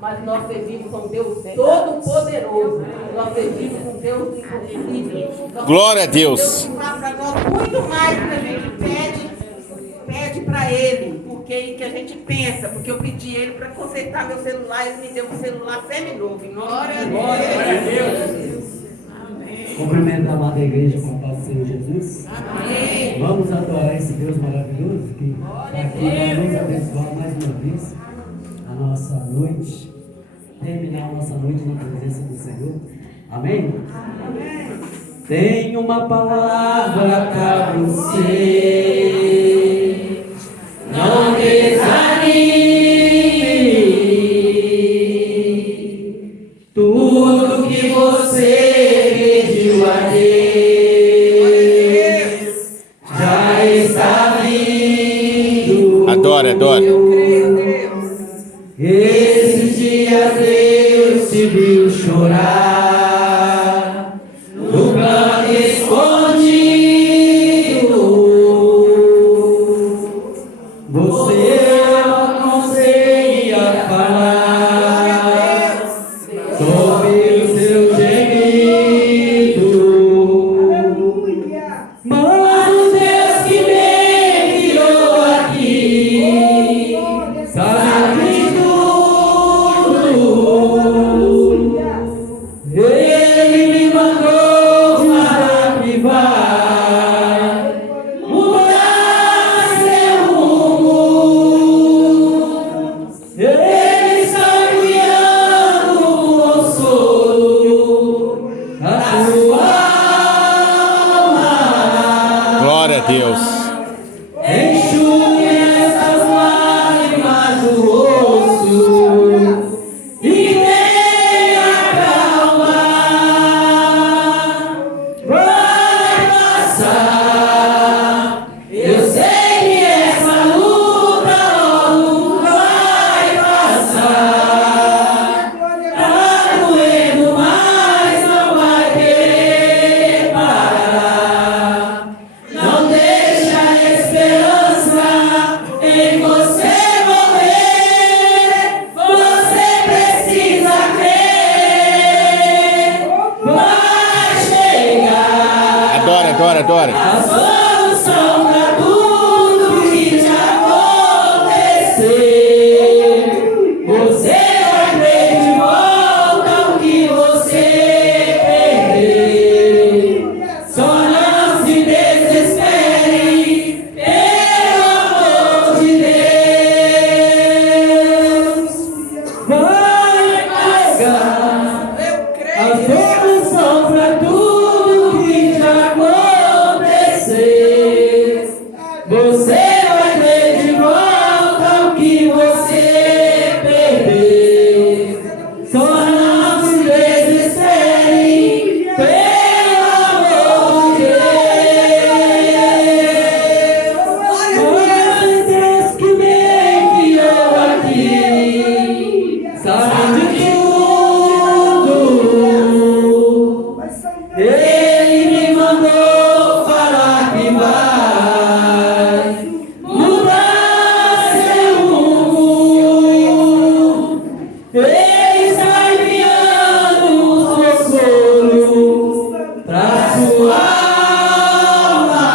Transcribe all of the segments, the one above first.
mas nós servimos com Deus Todo-Poderoso. Nós servimos com Deus impossível. Glória a Deus. Deus que faz para nós muito mais do que a gente pede para Ele, que a gente pensa, porque eu pedi Ele para consertar meu celular, Ele me deu um celular seminovo. Glória a Deus. Cumprimento a amada igreja com a paz do Senhor Jesus. Amém. Vamos adorar esse Deus maravilhoso que está aqui para nos abençoar mais uma vez a nossa noite, terminar a nossa noite na presença do Senhor. Amém? Amém. Tenho uma palavra para você, não desanime, tudo que você pediu a Deus já está vindo. Adore, adore. Esses dias Deus te viu chorar no canto escondido. Você não conseguia falar sobre o seu gemido, mas o Deus que me enviou aqui sabe de tudo. Ele me mandou para que vai mudar seu rumo. Ele está enviando um consolo à tua alma. Glória a Deus. Enxugue essas lágrimas do rosto e tenha calma. Vai passar. Eu sei que essa luta logo vai passar. Tá doendo, mas não vai querer parar. Não deixa a esperança em você morrer. Você precisa crer. Vai chegar Adore, adore, adore. a solução pra tudo que te acontecer. Você vai ter de volta o que você perdeu. Só não se desespere, pelo amor de Deus. Vai pegar a solução pra tudo que te acontecer. Você vai ter de volta o que você perdeu. Só não se desespere, pelo amor de Deus. Foi Deus que me enviou aqui, sabe de tudo. Ele me mandou falar que vai mudar seu rumo. Ele está enviando um consolo pra sua alma.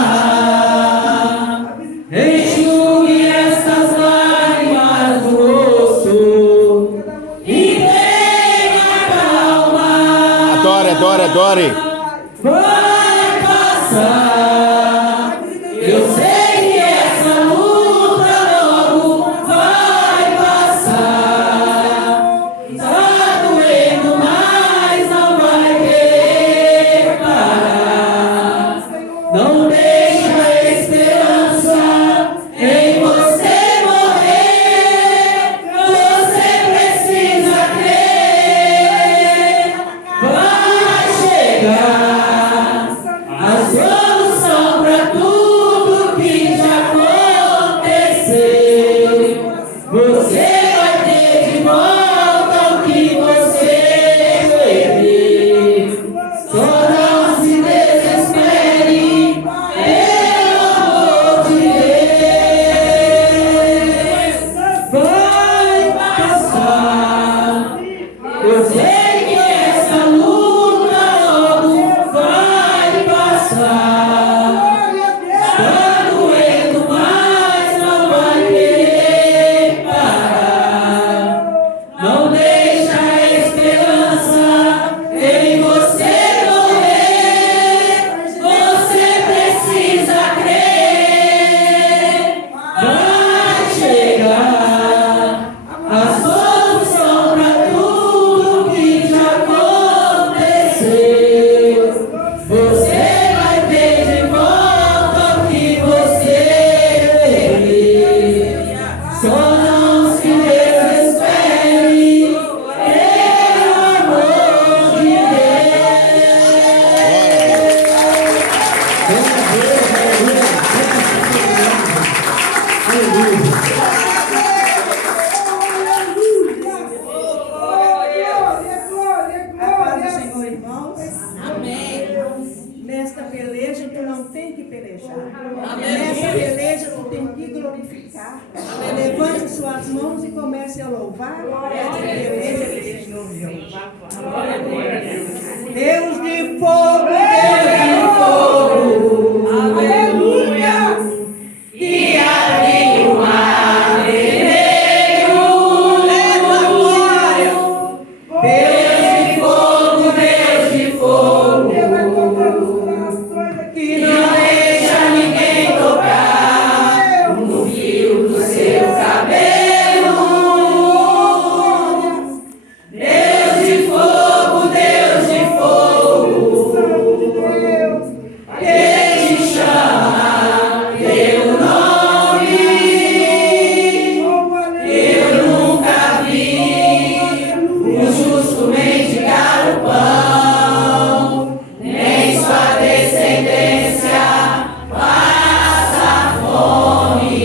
Enxugue essas lágrimas do rosto e tenha calma. Adore, adore, adore. Vai passar. Eu sei que essa luta logo vai passar. Tá doendo, mas não vai querer parar. Não deixa a esperança em você morrer. Você precisa crer. Vai chegar Eu sei que essa luta logo vai passar. Tá doendo, mas não vai querer parar. Não deixa a esperança em você morrer. Você precisa crer. Vai chegar a solução para tudo que já aconteceu. Você vai ter de volta o que você perdeu. Só não se desespere, pelo amor de A paz do Senhor, irmãos. Amém. Nesta peleja tu não tem que pelejar. Nessa peleja tu tem que glorificar. Levante suas mãos e comece a louvar. Esta peleja do Senhor Jeová. Deus de fogo, Deus de fogo. Aleluia. que abriu o mar vermelho. Leva a glória. Deus de fogo, Que não deixa ninguém tocar no fio do seu cabelo. Deus de fogo, Ele te chama pelo nome. Eu nunca vi o justo mendigar o pão, nem sua descendência passa fome.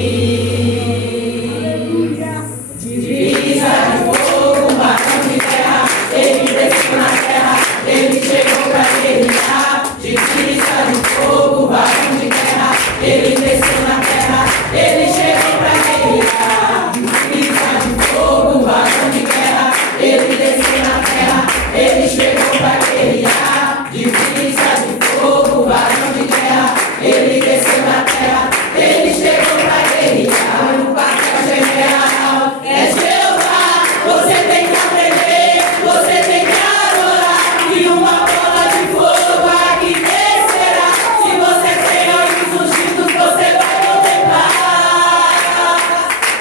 Divisa de fogo, barão de guerra, ele desceu na terra, ele chegou pra guerrear. Divisa de fogo, barão de guerra, ele desceu na terra, ele chegou pra guerrear. Divisa de fogo, barão de guerra, ele desceu na terra, ele chegou pra guerrear. Divisa de fogo, barão de guerra, ele desceu na terra, ele chegou pra guerrear. O quartel-general é Jeová, você tem que aprender, você tem que adorar. E uma bola de fogo aqui descerá. Se você tem olhos ungidos, você vai contemplar.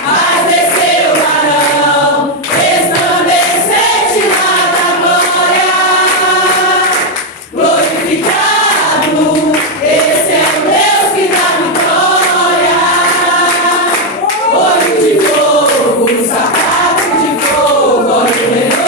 Mas desceu o varão, resplandecente lá da glória. Glorificado, esse é o Deus que dá vitória. Olho de fogo, sapato de fogo, olho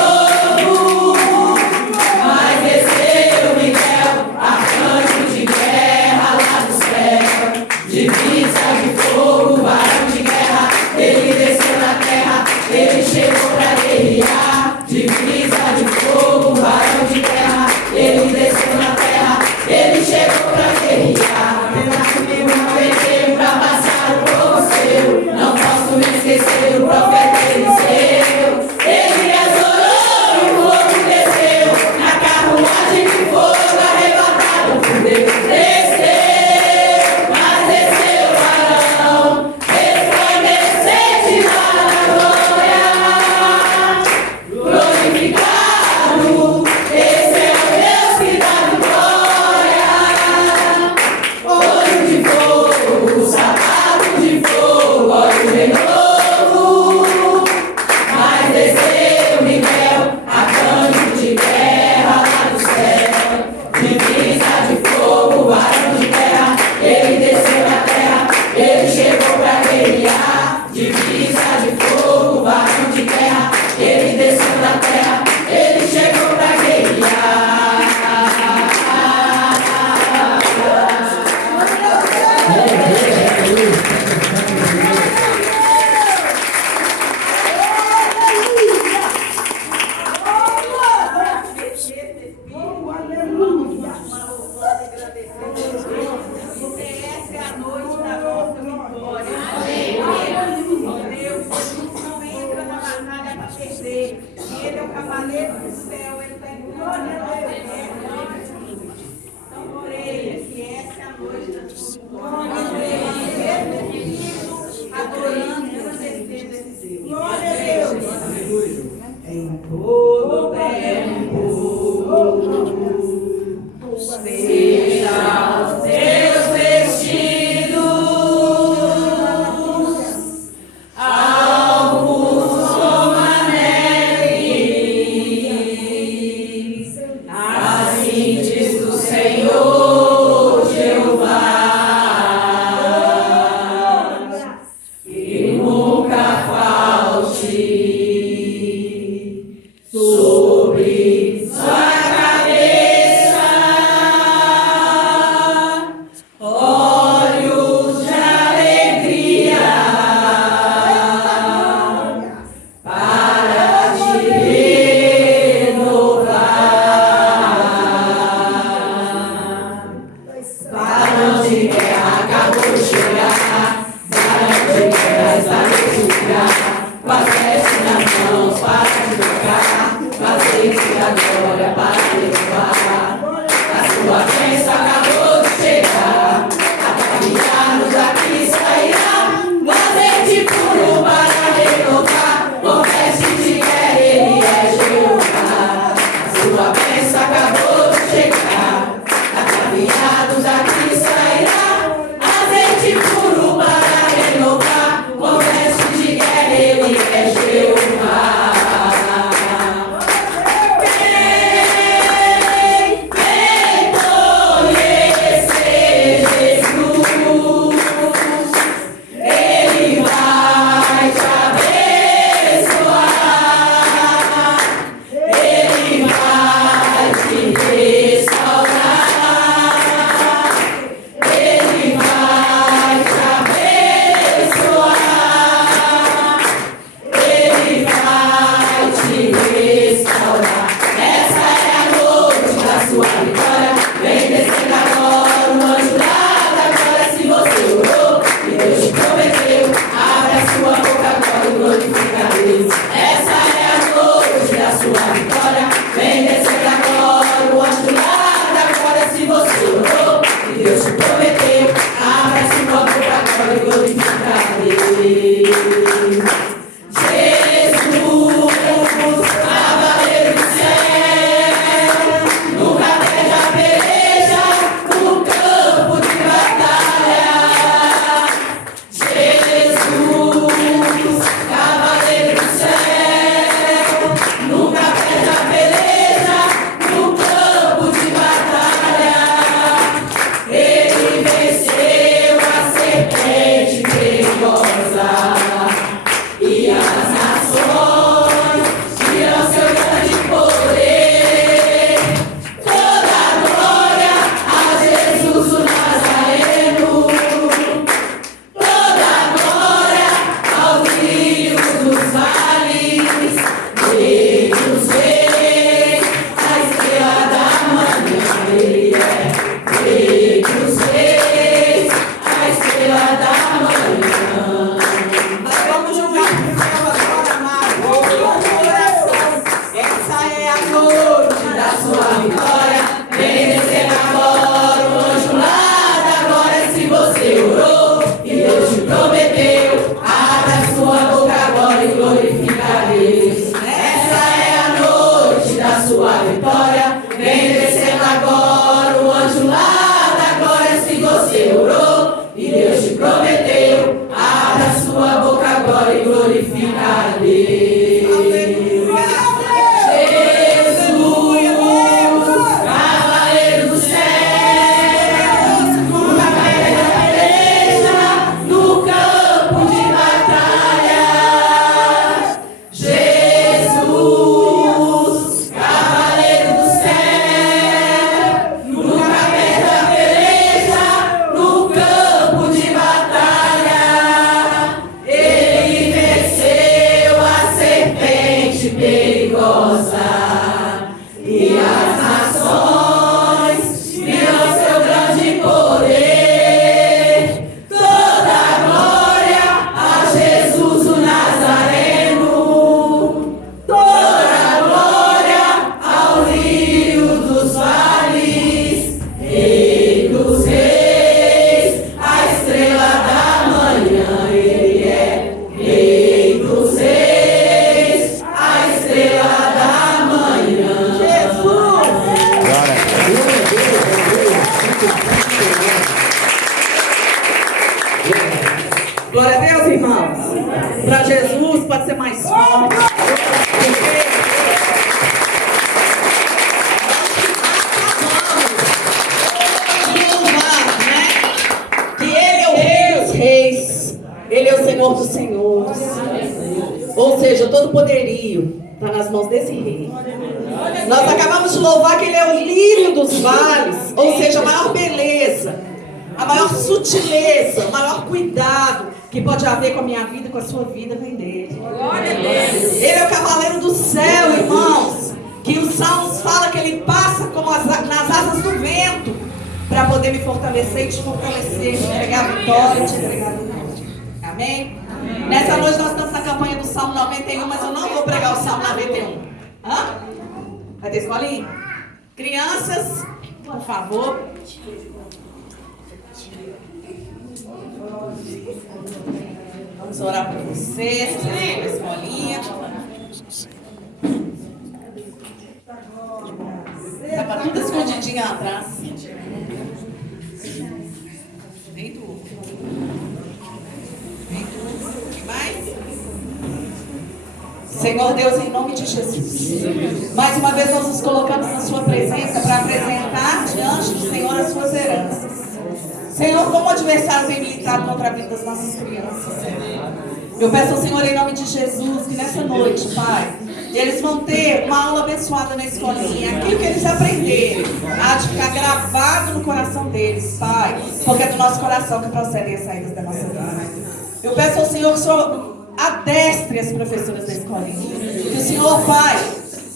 Ele é o cavaleiro do céu, ele está em glória a Deus. Então, creia que essa é a noite da sua Glória a vitória. Deus. Adorando e agradecendo esse Deus. Glória a Deus. Em todo tempo, seja os teus vestidos alvos como a neve, assim diz o Senhor Jeová, que nunca falte sobre sua cabeça olhos de alegria para te renovar. Varão de guerra acabou de chegar, varão de guerra está no lugar, com as vestes nas mãos para te tocar, azeite da glória para levar. A sua bênção acabou de chegar, ataviar-nos aqui sairá, o azeite puro para renovar, com vestes de guerra ele é Jeová. A sua bênção acabou de chegar, ataviados aqui sairá, azeite puro para renovar, com vestes de guerra ele é Jeová. Toda nas mãos desse rei. Nós acabamos de louvar que ele é o lírio dos vales, ou seja, a maior beleza, a maior sutileza, o maior cuidado que pode haver com a minha vida e com a sua vida vem dele. Ele é o cavaleiro do céu, irmãos, que os salmos falam que ele passa como nas asas do vento para poder me fortalecer e te fortalecer, te entregar a vitória e te entregar a vitória. Amém? Nessa noite nós estamos na campanha do Salmo 91, mas eu não vou pregar o Salmo 91. Vai ter escolinha? Crianças, por favor. Vamos orar por vocês, a escolinha. Estava tudo escondidinha atrás. Vem tu. Mais? Senhor Deus, em nome de Jesus, mais uma vez nós nos colocamos na sua presença para apresentar diante do Senhor as suas heranças. Senhor, como o adversário tem militado contra a vida das nossas crianças, Senhor. Eu peço ao Senhor em nome de Jesus que nessa noite, Pai, eles vão ter uma aula abençoada na escolinha. Aquilo que eles aprenderem há de ficar gravado no coração deles, Pai, porque é do nosso coração que procedem as saídas da nossa vida. Eu peço ao Senhor que o Senhor adestre as professoras da escolinha. Que o Senhor, Pai,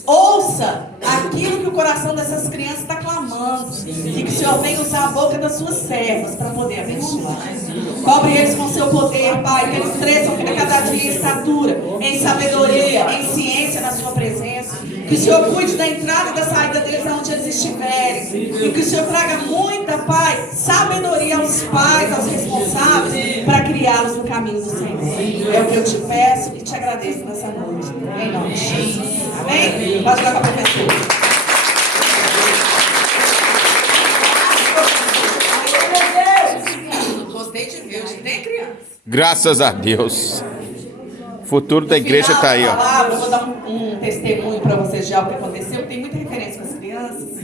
ouça aquilo que o coração dessas crianças está clamando. E que o Senhor venha usar a boca das suas servas para poder abençoar. Cobre eles com seu poder, Pai. Que eles cresçam a cada dia em estatura, em sabedoria, em ciência na sua presença. Que o Senhor cuide da entrada e da saída deles aonde eles estiverem. E que o Senhor traga muita, Pai, sabedoria aos pais, aos responsáveis, para criá-los no caminho do Senhor. É o que eu te peço e te agradeço nessa noite. Em nome de Jesus. Amém? Pode dar com a professora. Gostei de ver, hoje tem criança. Graças a Deus. O futuro da igreja está aí, ó. Eu vou dar um testemunho para vocês de algo que aconteceu. Tem muita referência com as crianças.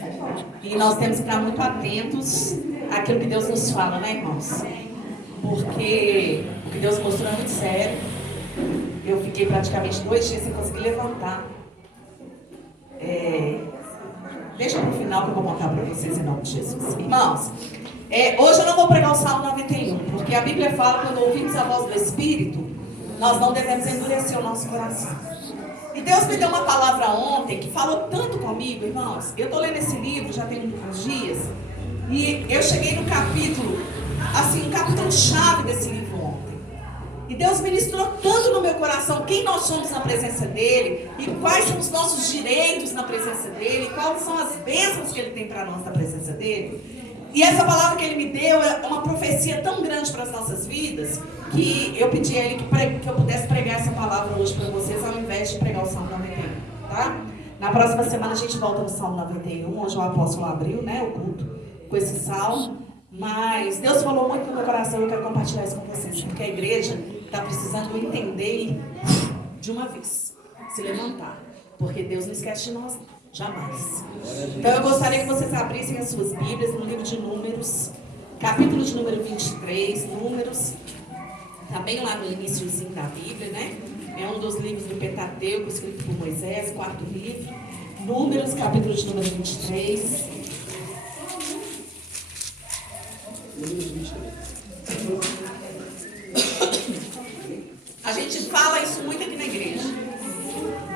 E nós temos que estar muito atentos àquilo que Deus nos fala, né, irmãos? Porque o que Deus mostrou é muito sério. Eu fiquei praticamente 2 dias sem conseguir levantar. Deixa para o final que eu vou contar para vocês em nome de Jesus. Irmãos, hoje eu não vou pregar o Salmo 91, porque a Bíblia fala que quando ouvimos a voz do Espírito, nós não devemos endurecer o nosso coração. E Deus me deu uma palavra ontem que falou tanto comigo, irmãos. Eu estou lendo esse livro já tem uns dias, e eu cheguei no capítulo, assim, um capítulo-chave desse livro ontem. E Deus ministrou tanto no meu coração quem nós somos na presença dEle, e quais são os nossos direitos na presença dEle, e quais são as bênçãos que Ele tem para nós na presença dEle. E essa palavra que Ele me deu é uma profecia tão grande para as nossas vidas, que eu pedi a Ele que eu pudesse pregar essa palavra hoje para vocês, ao invés de pregar o Salmo 91, tá? Na próxima semana a gente volta no Salmo 91, onde o apóstolo abriu, né, o culto com esse salmo. Mas Deus falou muito no meu coração e eu quero compartilhar isso com vocês, porque a igreja está precisando entender de uma vez, se levantar, porque Deus não esquece de nós, jamais. Então eu gostaria que vocês abrissem as suas Bíblias no livro de Números, capítulo de número 23, Números, está bem lá no iniciozinho da Bíblia, né? É um dos livros do Pentateuco, escrito por Moisés, 4º livro. Números, capítulo de número 23. A gente fala isso muito aqui na igreja.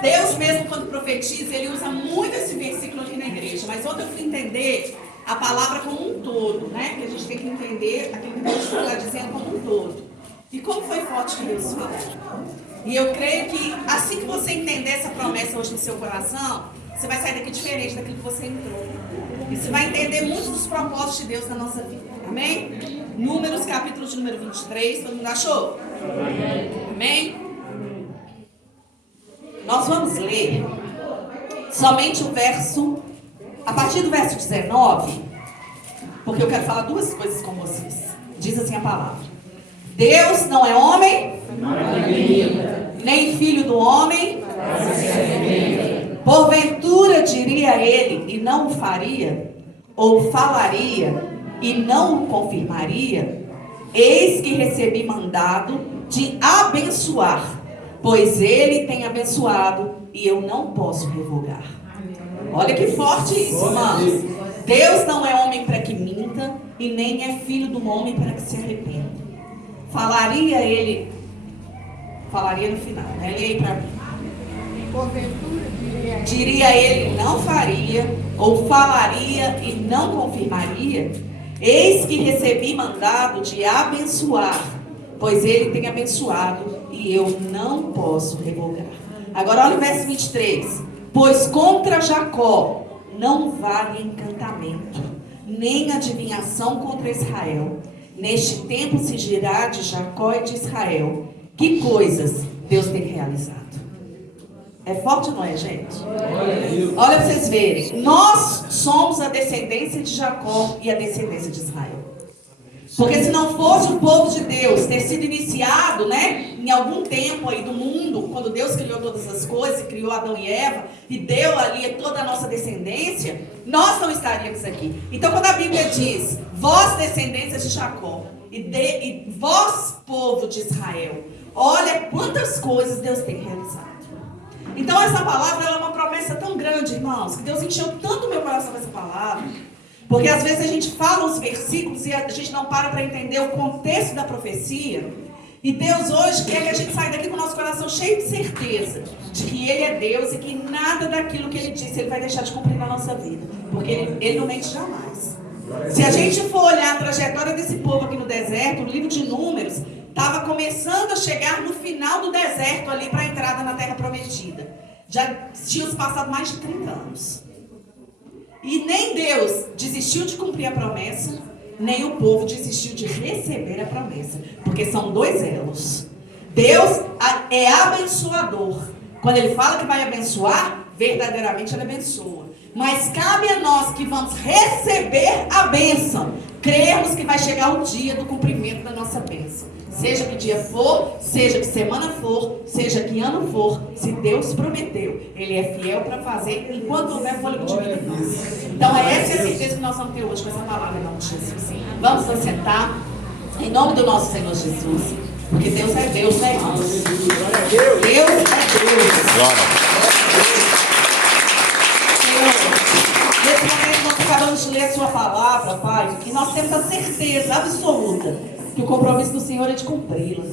Deus mesmo, quando profetiza, Ele usa muito esse versículo aqui na igreja. Mas ontem eu fui entender a palavra como um todo, né? Que a gente tem que entender aquilo que Deus está dizendo como um todo. E como foi forte que Deus falou. E eu creio que assim que você entender essa promessa hoje no seu coração, você vai sair daqui diferente daquilo que você entrou. E você vai entender muitos dos propósitos de Deus na nossa vida. Amém? Números, capítulo de número 23. Todo mundo achou? Amém? Nós vamos ler somente o verso, a partir do verso 19, porque eu quero falar 2 coisas com vocês. Diz assim a palavra: Deus não é homem, nem filho do homem. Porventura diria ele e não o faria, ou falaria e não o confirmaria? Eis que recebi mandado de abençoar, pois ele tem abençoado e eu não posso revogar. Olha que forte isso, irmãos. Deus não é homem para que minta, e nem é filho do homem para que se arrependa. Falaria no final, né? Leia aí para mim. Diria ele, não faria, ou falaria e não confirmaria? Eis que recebi mandado de abençoar, pois ele tem abençoado, e eu não posso revogar. Agora olha o verso 23. Pois contra Jacó não vale encantamento, nem adivinhação contra Israel. Neste tempo se dirá de Jacó e de Israel, que coisas Deus tem realizado. É forte, não é, gente? Olha para vocês verem. Nós somos a descendência de Jacó e a descendência de Israel. Porque se não fosse o povo de Deus ter sido iniciado, né, em algum tempo aí do mundo, quando Deus criou todas as coisas, criou Adão e Eva, e deu ali toda a nossa descendência, nós não estaríamos aqui. Então quando a Bíblia diz, vós descendência de Jacó, e vós povo de Israel, olha quantas coisas Deus tem realizado. Então essa palavra ela é uma promessa tão grande, irmãos, que Deus encheu tanto o meu coração com essa palavra, porque às vezes a gente fala os versículos e a gente não para entender o contexto da profecia. E Deus hoje quer que a gente saia daqui com o nosso coração cheio de certeza de que Ele é Deus e que nada daquilo que Ele disse Ele vai deixar de cumprir na nossa vida, porque Ele não mente jamais. Se a gente for olhar a trajetória desse povo aqui no deserto, o livro de Números estava começando a chegar no final do deserto ali para a entrada na Terra Prometida. Já tinham passado mais de 30 anos. E nem Deus desistiu de cumprir a promessa, nem o povo desistiu de receber a promessa. Porque são dois elos. Deus é abençoador. Quando Ele fala que vai abençoar, verdadeiramente Ele abençoa. Mas cabe a nós que vamos receber a bênção, crermos que vai chegar o dia do cumprimento da nossa bênção. Seja que dia for, seja que semana for, seja que ano for, se Deus prometeu, Ele é fiel para fazer enquanto houver fôlego de vida em nós. Então é essa a certeza que nós vamos ter hoje com essa palavra em nome de Jesus. Vamos nos sentar em nome do nosso Senhor Jesus, porque Deus é Deus, né, irmãos? Deus é Deus. Glória. Nesse momento nós acabamos de ler a sua palavra, Pai, e nós temos a certeza absoluta que o compromisso do Senhor é de cumpri-la.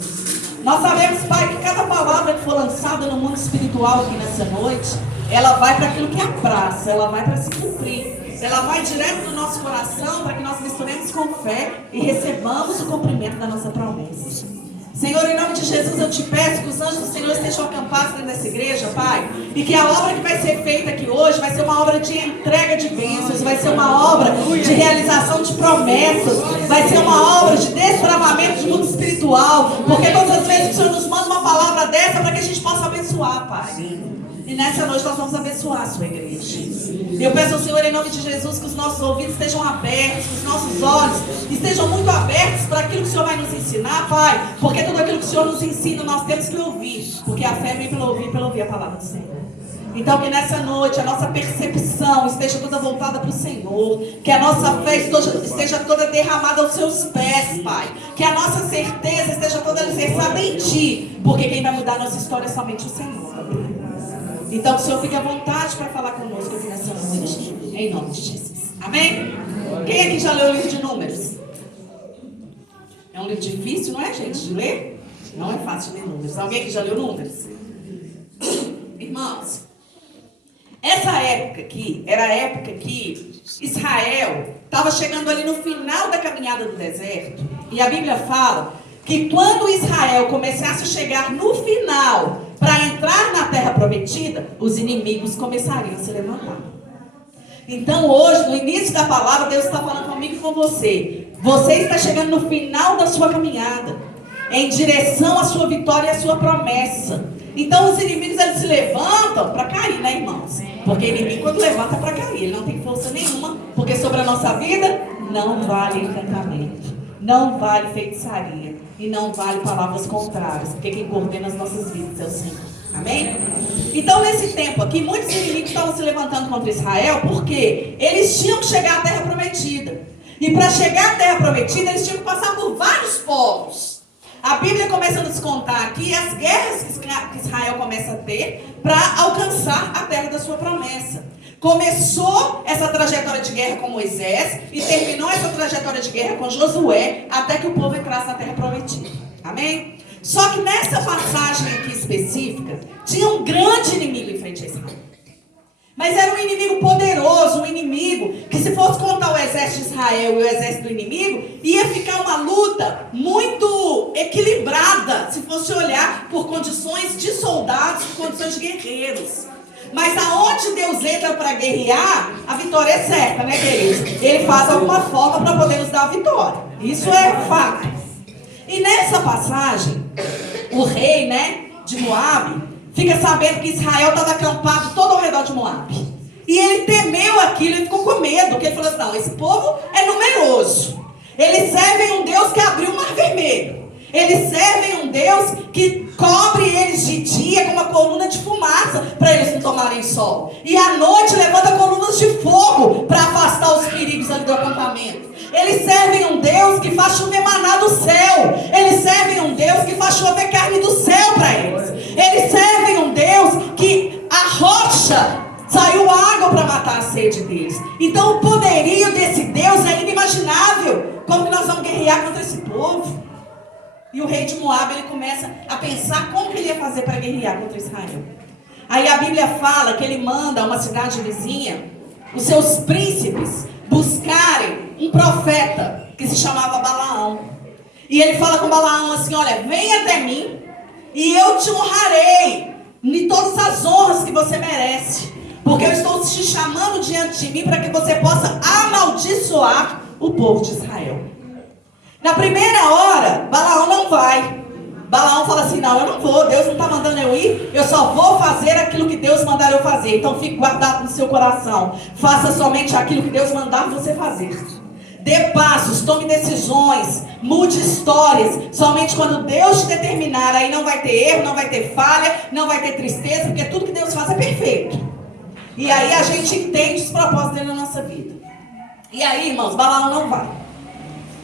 Nós sabemos, Pai, que cada palavra que for lançada no mundo espiritual aqui nessa noite, ela vai para aquilo que é a praça, ela vai para se cumprir. Ela vai direto do nosso coração para que nós misturemos com fé e recebamos o cumprimento da nossa promessa. Senhor, em nome de Jesus, eu te peço que os anjos do Senhor estejam acampados dentro dessa igreja, Pai, e que a obra que vai ser feita aqui hoje vai ser uma obra de entrega de bênçãos, vai ser uma obra de realização de promessas, vai ser uma obra de destravamento de mundo espiritual, porque todas as vezes que o Senhor nos manda uma palavra dessa para que a gente possa abençoar, Pai. E nessa noite nós vamos abençoar a sua igreja. Eu peço ao Senhor, em nome de Jesus, que os nossos ouvidos estejam abertos, que os nossos olhos estejam muito abertos para aquilo que o Senhor vai nos ensinar, Pai. Porque tudo aquilo que o Senhor nos ensina, nós temos que ouvir. Porque a fé vem pelo ouvir a palavra do Senhor. Então que nessa noite a nossa percepção esteja toda voltada para o Senhor. Que a nossa fé esteja toda derramada aos seus pés, Pai. Que a nossa certeza esteja toda alicerçada em Ti. Porque quem vai mudar a nossa história é somente o Senhor. Então que o Senhor fique à vontade para falar conosco aqui nessa noite. Em nome de Jesus. Amém? Quem aqui já leu o livro de Números? É um livro difícil, não é, gente, de ler? Não é fácil de ler Números. Alguém aqui já leu Números? Irmãos, essa época aqui era a época que Israel estava chegando ali no final da caminhada do deserto. E a Bíblia fala que quando Israel começasse a chegar no final para entrar na terra prometida, os inimigos começariam a se levantar. Então hoje, no início da palavra, Deus está falando comigo e com você. Você está chegando no final da sua caminhada, em direção à sua vitória e à sua promessa. Então os inimigos, eles se levantam para cair, né, irmãos? Porque inimigo, quando levanta, é para cair, ele não tem força nenhuma, porque sobre a nossa vida não vale encantamento, não vale feitiçaria e não vale palavras contrárias, porque quem coordena as nossas vidas é o Senhor. Amém? Então nesse tempo aqui, muitos inimigos estavam se levantando contra Israel, porque eles tinham que chegar à terra prometida. E para chegar à terra prometida, eles tinham que passar por vários povos. A Bíblia começa a nos contar aqui as guerras que Israel começa a ter para alcançar a terra da sua promessa. Começou essa trajetória de guerra com Moisés e terminou essa trajetória de guerra com Josué até que o povo entrasse na terra prometida. Amém? Só que nessa passagem aqui específica, tinha um grande inimigo em frente a Israel. Mas era um inimigo poderoso, um inimigo que, se fosse contar o exército de Israel e o exército do inimigo, ia ficar uma luta muito equilibrada, se fosse olhar por condições de soldados, por condições de guerreiros. Mas aonde Deus entra para guerrear, a vitória é certa, né, queridos? Ele faz alguma forma para poder nos dar a vitória. Isso é fato. E nessa passagem, o rei, né, de Moabe, fica sabendo que Israel estava acampado todo ao redor de Moabe. E ele temeu aquilo, ele ficou com medo, porque ele falou assim, não, esse povo é numeroso. Eles servem um Deus que abriu o mar vermelho. Eles servem um Deus que cobre eles de dia com uma coluna de fumaça para eles não tomarem sol. E à noite levanta colunas de fogo para afastar os perigos ali do acampamento. Eles servem um Deus que faz chover maná do céu. Eles servem um Deus que faz chover carne do céu para eles. Eles servem um Deus que a rocha saiu água para matar a sede deles. Então o poderio desse Deus é inimaginável. Como que nós vamos guerrear contra esse povo? E o rei de Moabe, ele começa a pensar como que ele ia fazer para guerrear contra Israel. Aí a Bíblia fala que ele manda a uma cidade vizinha, os seus príncipes, buscarem um profeta que se chamava Balaão. E ele fala com Balaão assim, olha, vem até mim e eu te honrarei em todas as honras que você merece. Porque eu estou te chamando diante de mim para que você possa amaldiçoar o povo de Israel. Na primeira hora, Balaão não vai. Balaão fala assim, não, eu não vou, Deus não está mandando eu ir, eu só vou fazer aquilo que Deus mandar eu fazer. Então fique guardado no seu coração. Faça somente aquilo que Deus mandar você fazer. Dê passos, tome decisões, mude histórias. Somente quando Deus te determinar, aí não vai ter erro, não vai ter falha, não vai ter tristeza, porque tudo que Deus faz é perfeito. E aí a gente entende os propósitos dele na nossa vida. E aí, irmãos, Balaão não vai.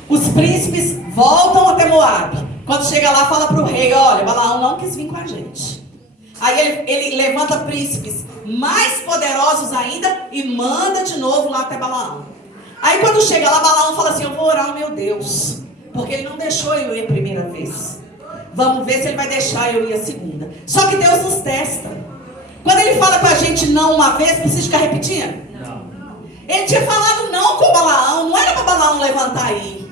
Os príncipes voltam até Moabe. Quando chega lá, fala para o rei, olha, Balaão não quis vir com a gente. Aí ele levanta príncipes mais poderosos ainda e manda de novo lá até Balaão. Aí quando chega lá, Balaão fala assim, eu vou orar ao meu Deus, porque ele não deixou eu ir a primeira vez. Vamos ver se ele vai deixar eu ir a segunda. Só que Deus nos testa. Quando ele fala com a gente não uma vez, precisa ficar repetindo? Não. Ele tinha falado não com Balaão, não era para Balaão levantar e ir.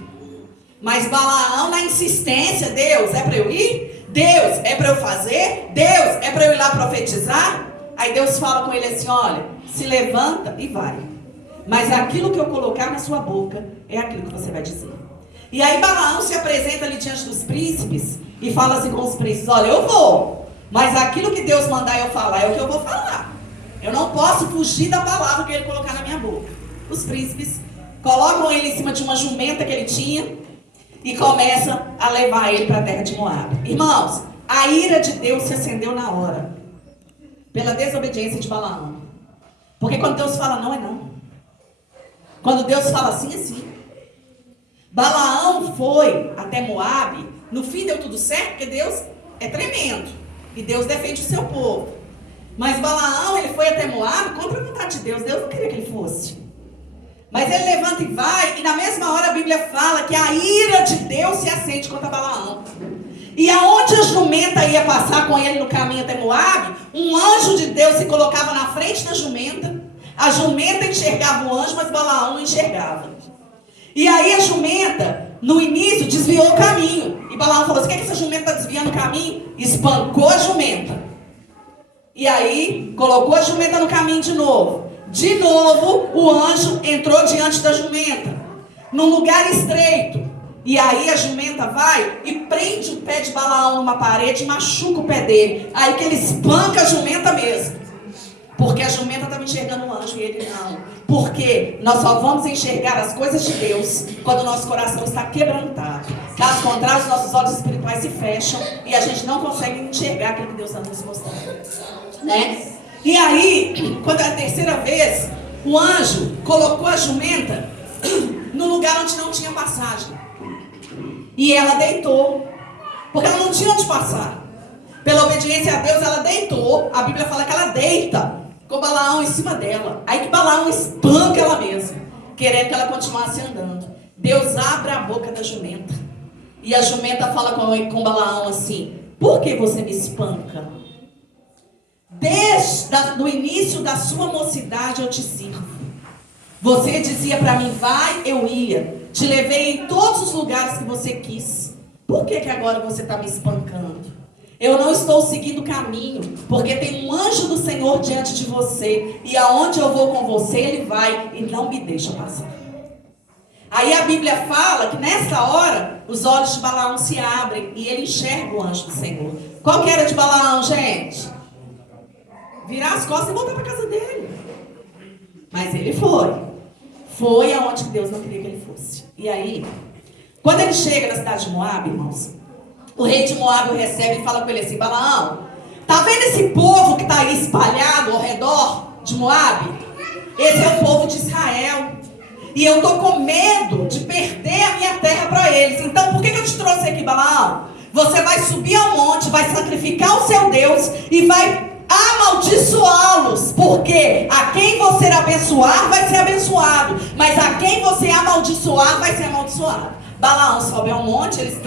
Mas Balaão, na insistência, Deus, é para eu ir? Deus, é para eu fazer? Deus, é para eu ir lá profetizar? Aí Deus fala com ele assim, olha, se levanta e vai. Mas aquilo que eu colocar na sua boca é aquilo que você vai dizer. E aí Balaão se apresenta ali diante dos príncipes e fala assim com os príncipes, olha, eu vou, mas aquilo que Deus mandar eu falar é o que eu vou falar. Eu não posso fugir da palavra que ele colocar na minha boca. Os príncipes colocam ele em cima de uma jumenta que ele tinha e começa a levar ele para a terra de Moabe. Irmãos, a ira de Deus se acendeu na hora, pela desobediência de Balaão. Porque quando Deus fala não, é não. Quando Deus fala sim, é sim. Balaão foi até Moabe, no fim deu tudo certo, porque Deus é tremendo. E Deus defende o seu povo. Mas Balaão, ele foi até Moabe contra a vontade de Deus. Deus não queria que ele fosse. Mas ele levanta e vai, e na mesma hora a Bíblia fala que a ira de Deus se acende contra Balaão. E aonde a jumenta ia passar com ele no caminho até Moabe, um anjo de Deus se colocava na frente da jumenta. A jumenta enxergava o anjo, mas Balaão não enxergava. E aí a jumenta, no início, desviou o caminho. E Balaão falou assim, o que é que essa jumenta está desviando o caminho? Espancou a jumenta. E aí, colocou a jumenta no caminho de novo. De novo, o anjo entrou diante da jumenta, num lugar estreito. E aí a jumenta vai e prende o pé de Balaão numa parede e machuca o pé dele. Aí que ele espanca a jumenta mesmo. Porque a jumenta estava enxergando o anjo e ele não. Porque nós só vamos enxergar as coisas de Deus quando o nosso coração está quebrantado. Caso contrário, os nossos olhos espirituais se fecham e a gente não consegue enxergar aquilo que Deus está nos mostrando. Né? E aí, quando é a terceira vez, o anjo colocou a jumenta no lugar onde não tinha passagem. E ela deitou. porque ela não tinha onde passar. Pela obediência a Deus, ela deitou. A Bíblia fala que ela deita com Balaão em cima dela. Aí que Balaão espanca ela mesma, querendo que ela continuasse andando. Deus abre a boca da jumenta. E a jumenta fala com Balaão assim: por que você me espanca? Desde o início da sua mocidade eu te sirvo. Você dizia para mim, vai, eu ia. Te levei em todos os lugares que você quis. Por que agora você está me espancando? Eu não estou seguindo o caminho, porque tem um anjo do Senhor diante de você. E aonde eu vou com você, ele vai e não me deixa passar. Aí a Bíblia fala que nessa hora, os olhos de Balaão se abrem e ele enxerga o anjo do Senhor. Qual que era de Balaão, gente? Virar as costas e voltar para casa dele. Mas ele foi. Foi aonde Deus não queria que ele fosse. E aí, quando ele chega na cidade de Moabe, irmãos, o rei de Moabe o recebe e fala com ele assim: Balaão, tá vendo esse povo que está aí espalhado ao redor de Moabe? Esse é o povo de Israel. E eu estou com medo de perder a minha terra para eles. Então, por que eu te trouxe aqui, Balaão? Você vai subir ao monte, vai sacrificar o seu Deus e vai amaldiçoá-los. Porque a quem você abençoar vai ser abençoado, mas a quem você amaldiçoar vai ser amaldiçoado. Balaão sobe ao monte, eles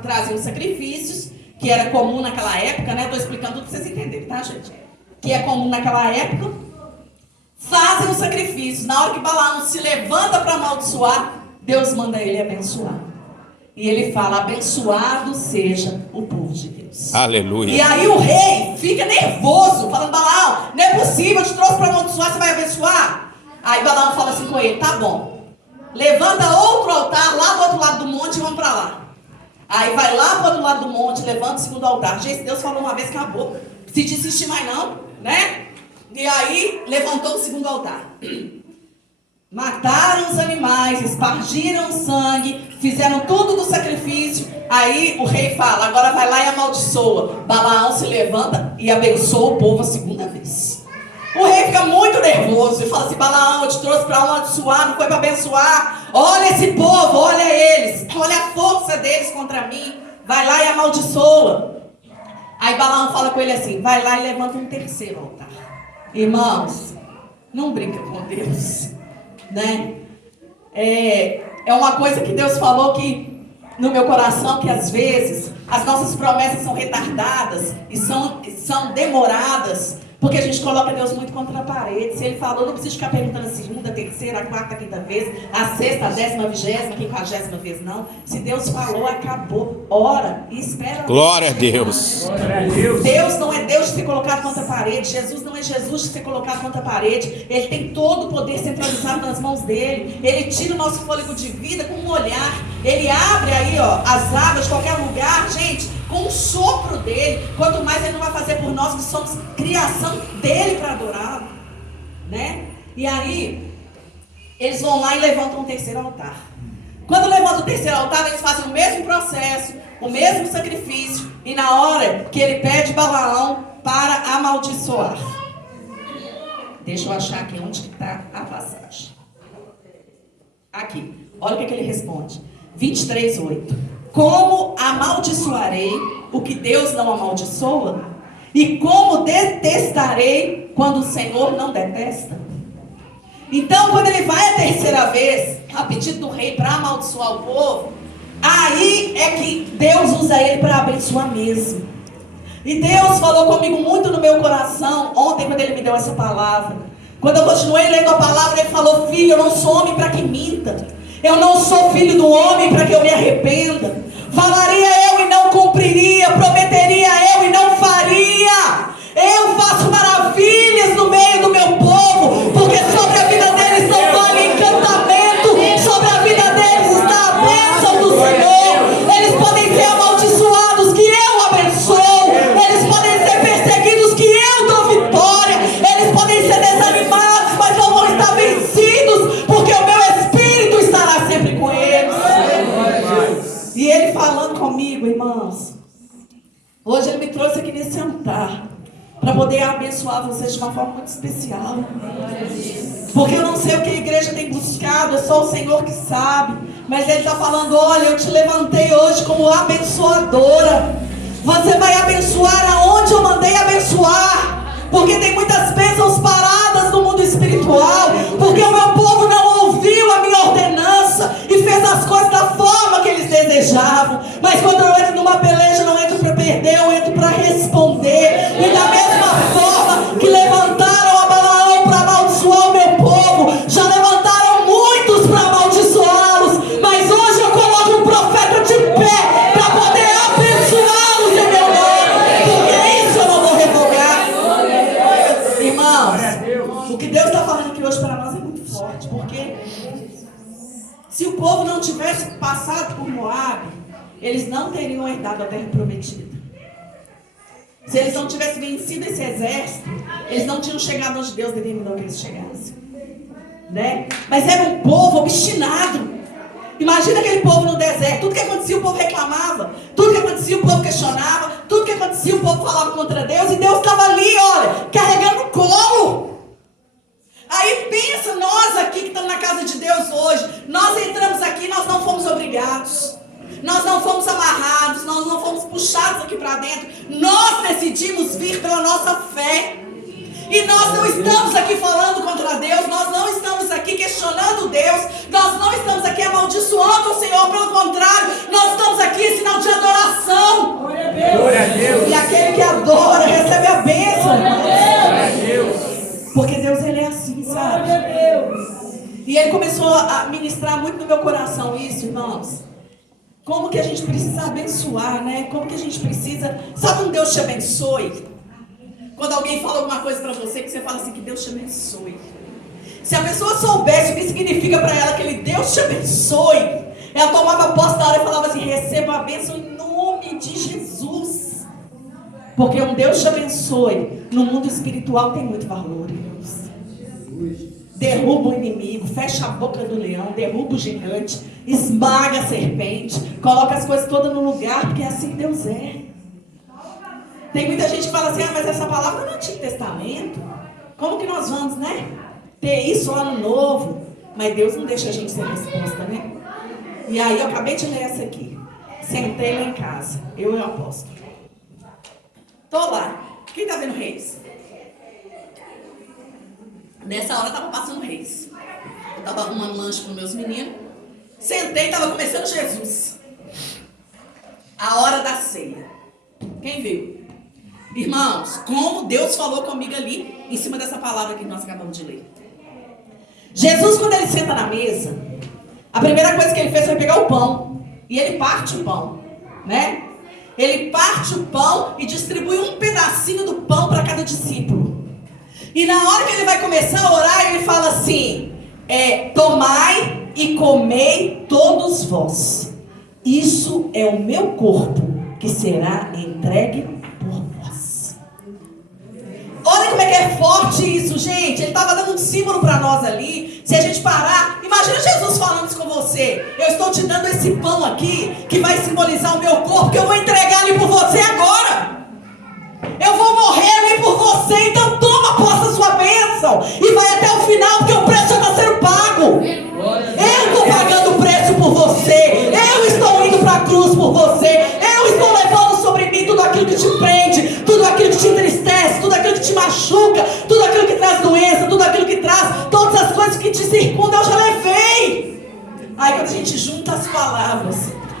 trazem os sacrifícios, que era comum naquela época, né? Estou explicando tudo para vocês entenderem, tá, gente? Que é comum naquela época. Fazem os sacrifícios. Na hora que Balaão se levanta para amaldiçoar, Deus manda ele abençoar. E ele fala: abençoado seja o povo de Deus. Aleluia. E aí o rei fica nervoso, falando: Balaão, não é possível, eu te trouxe para amaldiçoar, você vai abençoar? Aí Balaão fala assim com ele: tá bom, levanta outro altar lá do outro lado do monte e vamos para lá. Aí vai lá para o outro lado do monte, levanta o segundo altar. Gente, Deus falou uma vez, acabou. Se desistir mais não, né? E aí levantou o segundo altar. Mataram os animais, espargiram sangue, fizeram tudo do sacrifício. Aí o rei fala: agora vai lá e amaldiçoa. Balaão se levanta e abençoa o povo a segunda vez. O rei fica muito nervoso e fala assim: Balaão, eu te trouxe para amaldiçoar, não foi para abençoar. Olha esse povo, olha eles, olha a força deles contra mim. Vai lá e amaldiçoa. Aí Balaão fala com ele assim: vai lá e levanta um terceiro altar. Irmãos, não brinca com Deus, né? É uma coisa que Deus falou que no meu coração, que às vezes as nossas promessas são retardadas e são demoradas, porque a gente coloca Deus muito contra a parede. Se ele falou, não precisa ficar perguntando a segunda, a terceira, a quarta, a quinta vez, a sexta, a 10ª, 20ª, 50ª vez, não. Se Deus falou, acabou. Ora e espera. Glória a Deus. Glória a Deus. Deus não é Deus de ser colocado contra a parede. Jesus não é Jesus de ser colocado contra a parede. Ele tem todo o poder centralizado nas mãos dele. Ele tira o nosso fôlego de vida com um olhar. Ele abre aí, ó, as águas de qualquer lugar, gente, com um sopro dele. Quanto mais ele não vai fazer por nós, que somos criação dele para adorá-lo, né? E aí eles vão lá e levantam um terceiro altar. Quando levantam o terceiro altar, eles fazem o mesmo processo, o mesmo sacrifício, e na hora que ele pede Balaão para amaldiçoar, deixa eu achar aqui onde que está a passagem. Aqui, olha o que ele responde. 23:8. Como amaldiçoarei o que Deus não amaldiçoa? E como detestarei quando o Senhor não detesta? Então, quando ele vai a terceira vez, a pedido do rei para amaldiçoar o povo, aí é que Deus usa ele para abençoar mesmo. E Deus falou comigo muito no meu coração ontem, quando ele me deu essa palavra. Quando eu continuei lendo a palavra, ele falou: filho, eu não sou homem para que minta. Eu não sou filho do homem para que eu me arrependa. Falaria eu e não cumpriria, prometeria eu e não faria. Eu faço maravilhas no meio do meu povo, porque sobre a vida deles não vale encantamento, sobre a vida deles está a bênção do Senhor. Eles podem ser amaldiçoados, que eu abençoo. Eles podem ser perseguidos, que eu dou vitória. Eles podem ser desanimados, mas não vão estar vencidos, porque o meu Espírito estará sempre com eles. E ele falando comigo, irmãos, hoje ele me trouxe aqui nesse altar para poder abençoar vocês de uma forma muito especial. Porque eu não sei o que a igreja tem buscado, é só o Senhor que sabe. Mas ele está falando, olha, eu te levantei hoje como abençoadora. Você vai abençoar aonde eu mandei abençoar. Porque tem muitas bênçãos paradas no mundo espiritual. Porque o meu povo não ouviu a minha ordenança e fez as coisas da forma que eles desejavam. Mas quando eu entro numa peleja, não entro para perder, eu entro para responder. E da mesma forma que levantaram a Balaão para amaldiçoar o meu povo, já levantaram muitos para amaldiçoá-los. Mas hoje eu coloco um profeta de pé para poder abençoá-los em meu nome. Porque isso eu não vou revogar. Irmãos, o que Deus está falando aqui hoje para nós é muito forte. Porque se o povo não tivesse passado por Moabe, eles não teriam herdado a terra prometida. Se eles não tivessem vencido esse exército, eles não tinham chegado onde Deus determinou que eles chegassem, né? Mas era um povo obstinado. Imagina aquele povo no deserto. Tudo que acontecia o povo reclamava. Tudo que acontecia o povo questionava. Tudo que acontecia o povo falava contra Deus. E Deus estava ali, olha, carregando o colo. Aí pensa, nós aqui que estamos na casa de Deus hoje, nós entramos aqui, nós não fomos obrigados. Nós não fomos amarrados, nós não fomos puxados aqui para dentro. Nós decidimos vir pela nossa fé. E nós não estamos aqui falando contra Deus, nós não estamos aqui questionando Deus, nós não estamos aqui amaldiçoando o Senhor, pelo contrário, nós estamos aqui em sinal de adoração. Glória a Deus. E aquele que adora recebe a bênção. Glória a Deus. Porque Deus, ele é assim, sabe? E ele começou a ministrar muito no meu coração isso, irmãos. Como que a gente precisa abençoar, né? Como que a gente precisa... Sabe um Deus te abençoe? Quando alguém fala alguma coisa pra você, que você fala assim, que Deus te abençoe. Se a pessoa soubesse o que significa pra ela aquele Deus te abençoe, ela tomava posse da hora e falava assim, receba a bênção em nome de Jesus. Porque um Deus te abençoe no mundo espiritual tem muito valor, irmãos. Derruba o inimigo, fecha a boca do leão, derruba o gigante, esmaga a serpente, coloca as coisas todas no lugar, porque é assim que Deus é. Tem muita gente que fala assim, mas essa palavra no Antigo Testamento, como que nós vamos, né? Ter isso lá no Novo? Mas Deus não deixa a gente sem resposta, né? E aí eu acabei de ler essa aqui. Sentei lá em casa, eu e o apóstolo. Tô lá. Quem tá vendo Reis? Nessa hora tava passando Reis. Eu tava arrumando lanche para meus meninos. Sentei, tava começando Jesus. A hora da ceia. Quem viu? Irmãos, como Deus falou comigo ali, em cima dessa palavra que nós acabamos de ler. Jesus, quando ele senta na mesa, a primeira coisa que ele fez foi pegar o pão. E ele parte o pão, né? Ele parte o pão e distribui um pedacinho do pão para cada discípulo. E na hora que ele vai começar a orar, ele fala assim, tomai e comei todos vós. Isso é o meu corpo, que será entregue por vós. Olha como é que é forte isso, gente. Ele estava dando um símbolo para nós ali. Se a gente parar, imagina Jesus falando isso com você. Eu estou te dando esse pão aqui, que vai simbolizar o meu corpo, que eu vou entregar ali por você agora. Eu vou morrer ali por você, então toma posse da sua bênção. E vai até o final, porque o preço já está sendo pago. Eu estou pagando o preço por você. Eu estou indo para a cruz por você. Eu estou levando sobre mim tudo aquilo que te prende, tudo aquilo que te entristece, tudo aquilo que te machuca, tudo aquilo que traz doença, tudo aquilo que traz, todas as coisas que te circundam, eu já levei. Aí quando a gente junta as palavras,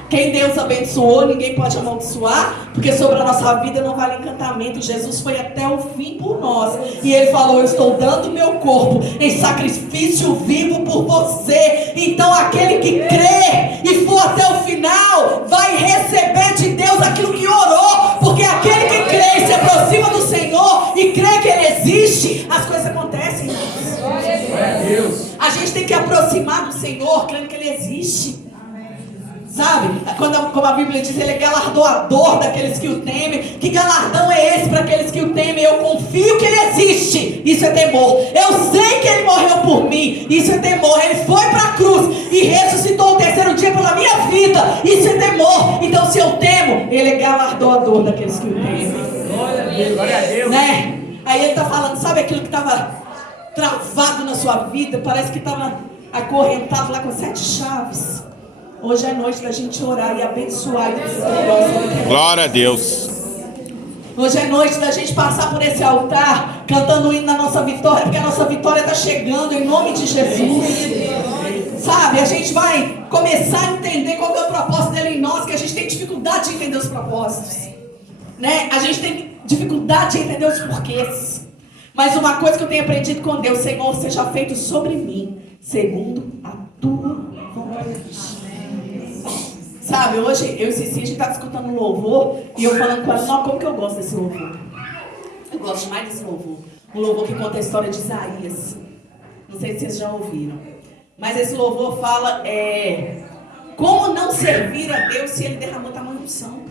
quem Deus abençoou, ninguém pode amaldiçoar, porque sobre a nossa vida não vale encantamento. Jesus foi até o fim por nós. E ele falou, eu estou dando meu corpo em sacrifício vivo por você. Então aquele que crê e for até o final, vai receber de Deus aquilo que orou. Porque aquele que crê e se aproxima do Senhor e crê que Ele existe, as coisas acontecem. A gente tem que aproximar do Senhor, crendo que Ele existe. Sabe? Como a Bíblia diz, ele é galardoador daqueles que o temem. Que galardão é esse para aqueles que o temem? Eu confio que ele existe. Isso é temor. Eu sei que ele morreu por mim. Isso é temor. Ele foi para a cruz e ressuscitou o terceiro dia pela minha vida. Isso é temor. Então se eu temo, ele é galardoador daqueles que o temem. Glória a Deus. Né? Aí ele está falando, sabe aquilo que estava travado na sua vida? Parece que estava acorrentado lá com 7 chaves. Hoje é noite da gente orar e abençoar esse negócio. Glória a Deus. Hoje é noite da gente passar por esse altar cantando o hino da nossa vitória, porque a nossa vitória está chegando em nome de Jesus. Sabe, a gente vai começar a entender qual é o propósito dele em nós, que a gente tem dificuldade de entender os propósitos, né? A gente tem dificuldade de entender os porquês. Mas uma coisa que eu tenho aprendido com Deus: Senhor, seja feito sobre mim segundo a tua vontade. Sabe, hoje, eu e Cici, a gente estava escutando um louvor e eu falando com ela, não, como que eu gosto desse louvor? Eu gosto demais desse louvor. Um louvor que conta a história de Isaías. Não sei se vocês já ouviram. Mas esse louvor fala, como não servir a Deus se Ele derramou tamanha unção?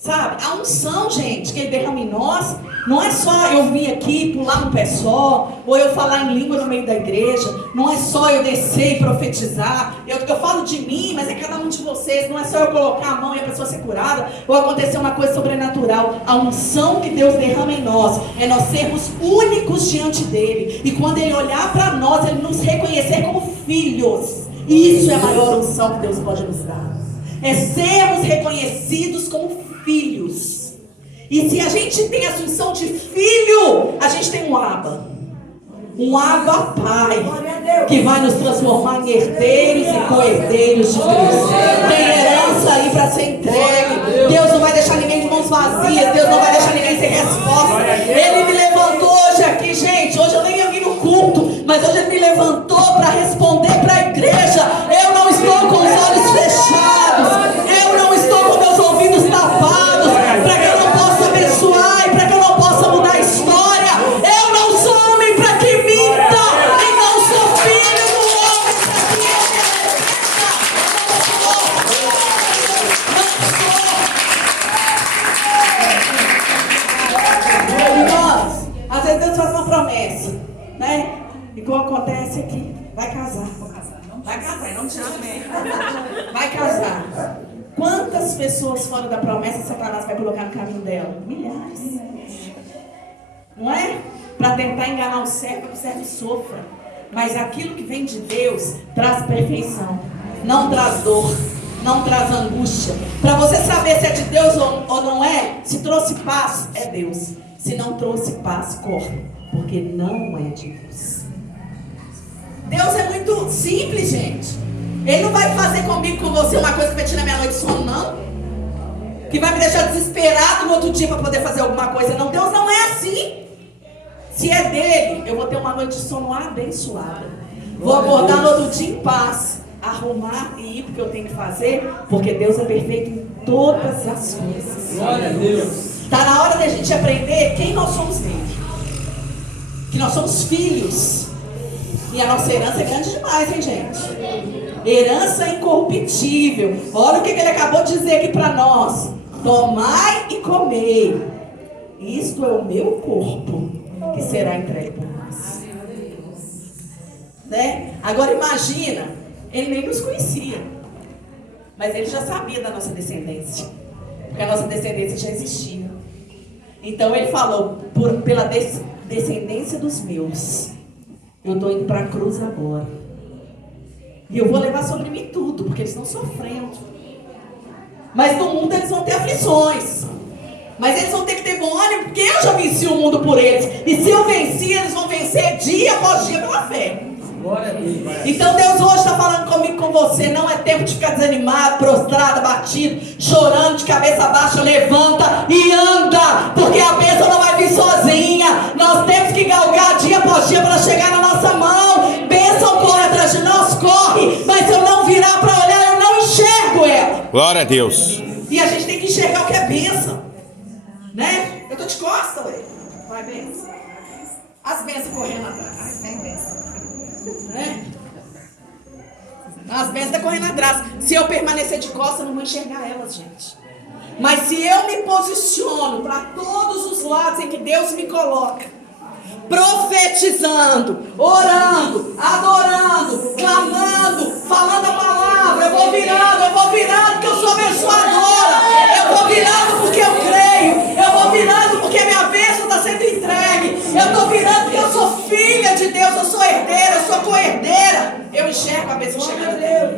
Sabe, a unção, gente, que Ele derrama em nós, não é só eu vir aqui, pular no pé só, ou eu falar em língua no meio da igreja, não é só eu descer e profetizar. Eu falo de mim, mas é cada um de vocês, não é só eu colocar a mão e a pessoa ser curada, ou acontecer uma coisa sobrenatural. A unção que Deus derrama em nós, é nós sermos únicos diante dEle, e quando Ele olhar para nós, Ele nos reconhecer como filhos. Isso é a maior unção que Deus pode nos dar, é sermos reconhecidos como filhos. E se a gente tem a função de filho, a gente tem um Abba Pai, que vai nos transformar em herdeiros e co-herdeiros de Deus. Tem herança aí para ser entregue. Deus não vai deixar ninguém de mãos vazias. Deus não vai deixar ninguém sem resposta. Ele me levantou hoje aqui, gente. Hoje eu nem ia vir no culto, mas hoje Ele me levantou para responder para a igreja. Eu não estou com os olhos fechados, eu não estou com meus ouvidos tapados, para que eu não possa abençoar e para que eu não possa mudar a história. Eu não sou homem para que minta, e não sou filho do homem para que ele nós, às vezes Deus faz uma promessa, né? Igual acontece aqui, vai casar. Vai casar, não te amém. Vai casar. Quantas pessoas fora da promessa Satanás vai colocar no caminho dela? Milhares. Não é? Para tentar enganar o servo, para que o servo sofra. Mas aquilo que vem de Deus traz perfeição. Não traz dor. Não traz angústia. Para você saber se é de Deus ou não é, se trouxe paz, é Deus. Se não trouxe paz, corre. Porque não é de Deus. Deus é muito simples, gente. Ele não vai fazer comigo, com você, uma coisa que vai tirar minha noite de sono, não. Que vai me deixar desesperado no outro dia para poder fazer alguma coisa, não. Deus não é assim. Se é dele, eu vou ter uma noite de sono abençoada. Vou acordar no outro dia em paz, arrumar e ir porque eu tenho que fazer, porque Deus é perfeito em todas as coisas. Glória a Deus. Está na hora da gente aprender quem nós somos dele. Que nós somos filhos. E a nossa herança é grande demais, hein, gente? Herança incorruptível. Olha o que ele acabou de dizer aqui para nós. Tomai e comei. Isto é o meu corpo, que será entregue por nós. Né? Agora imagina, ele nem nos conhecia, mas ele já sabia da nossa descendência, porque a nossa descendência já existia. Então ele falou, pela descendência dos meus, eu estou indo para a cruz agora. E eu vou levar sobre mim tudo, porque eles estão sofrendo. Mas no mundo eles vão ter aflições. Mas eles vão ter que ter bom ânimo, porque eu já venci o mundo por eles. E se eu venci, eles vão vencer dia após dia pela fé. Então Deus hoje está falando comigo, com você. Não é tempo de ficar desanimado, prostrado, abatido, chorando de cabeça baixa. Levanta e anda, porque a bênção não vai vir sozinha. Nós temos que galgar dia após dia para chegar na nossa mão. Bênção corre atrás de nós, corre. Mas se eu não virar para olhar, eu não enxergo ela. Glória a Deus. E a gente tem que enxergar o que é bênção, né? Eu tô de costas, ué. Vai, bênção. As bênçãos correndo atrás. Vem, bênção. Né? As bênçãos estão correndo atrás. Se eu permanecer de costas, eu não vou enxergar elas, gente. Mas se eu me posiciono para todos os lados em que Deus me coloca, profetizando, orando, adorando, clamando, falando a palavra, eu vou virando porque eu sou abençoadora, eu vou virando porque eu creio, eu vou virando porque minha bênção está sendo entregue, eu estou virando porque eu sou filha de Deus, eu sou herdeira, eu sou co-herdeira, Eu enxergo a bênção chegando até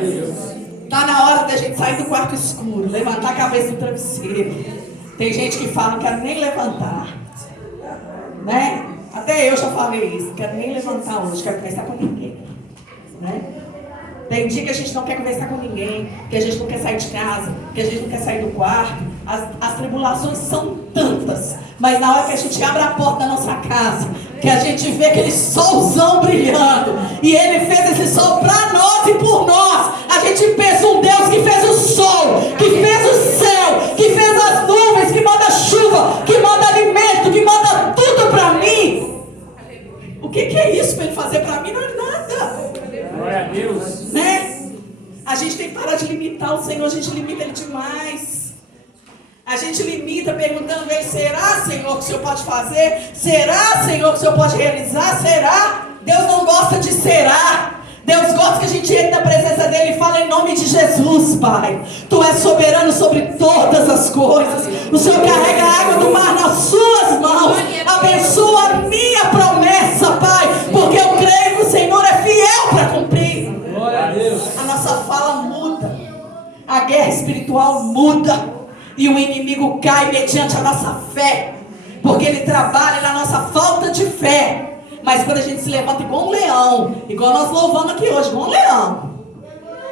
mim. Tá na hora da gente sair do quarto escuro, levantar a cabeça do travesseiro. Tem gente que fala, não quero nem levantar. Né? Até eu já falei isso, não quero nem levantar hoje, quero conversar com ninguém. Né? Tem dia que a gente não quer conversar com ninguém, que a gente não quer sair de casa, que a gente não quer sair do quarto. As tribulações são tantas, mas na hora que a gente abre a porta da nossa casa, que a gente vê aquele solzão brilhando, e Ele fez esse sol para nós e por nós, a gente pensa um Deus que fez o sol, que fez o céu, que fez as nuvens, que manda chuva, que manda alimento, que manda tudo para mim. O que é isso para Ele fazer para mim? Não é nada. Glória a Deus. Né? A gente tem que parar de limitar o Senhor, a gente limita Ele demais. A gente limita perguntando a Ele, será, Senhor, que o Senhor pode fazer? Será, Senhor, que o Senhor pode realizar? Será? Deus não gosta de será. Deus gosta que a gente entre na presença dEle e fale em nome de Jesus, Pai. Tu és soberano sobre todas as coisas. O Senhor carrega a água do mar nas suas mãos. Abençoa a minha promessa, Pai, porque eu creio que o Senhor é fiel para cumprir. Glória a Deus. A nossa fala muda. A guerra espiritual muda. E o inimigo cai mediante a nossa fé, porque ele trabalha na nossa falta de fé. Mas quando a gente se levanta igual um leão, igual nós louvamos aqui hoje, igual um leão,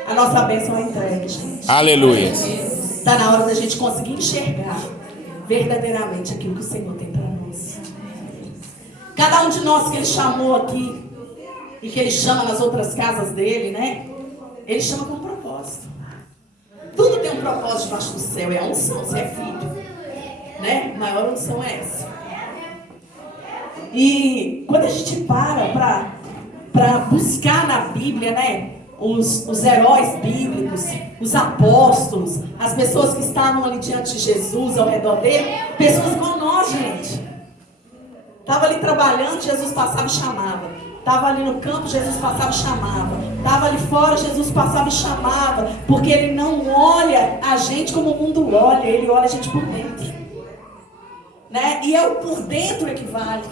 a nossa bênção é entregue, gente. Aleluia. Está na hora da gente conseguir enxergar verdadeiramente aquilo que o Senhor tem para nós. Cada um de nós que Ele chamou aqui, e que Ele chama nas outras casas dEle, né? Ele chama com um propósito. Tudo tem um propósito debaixo do céu. É a unção, você é filho, né? A maior unção é essa. E quando a gente para buscar na Bíblia, né? Os heróis bíblicos, os apóstolos, as pessoas que estavam ali diante de Jesus, ao redor dele, pessoas igual nós, gente. Estava ali trabalhando, Jesus passava e chamava. Estava ali no campo, Jesus passava e chamava. Estava ali fora, Jesus passava e chamava. Porque Ele não olha a gente como o mundo olha. Ele olha a gente por dentro. Né? E é o por dentro que vale.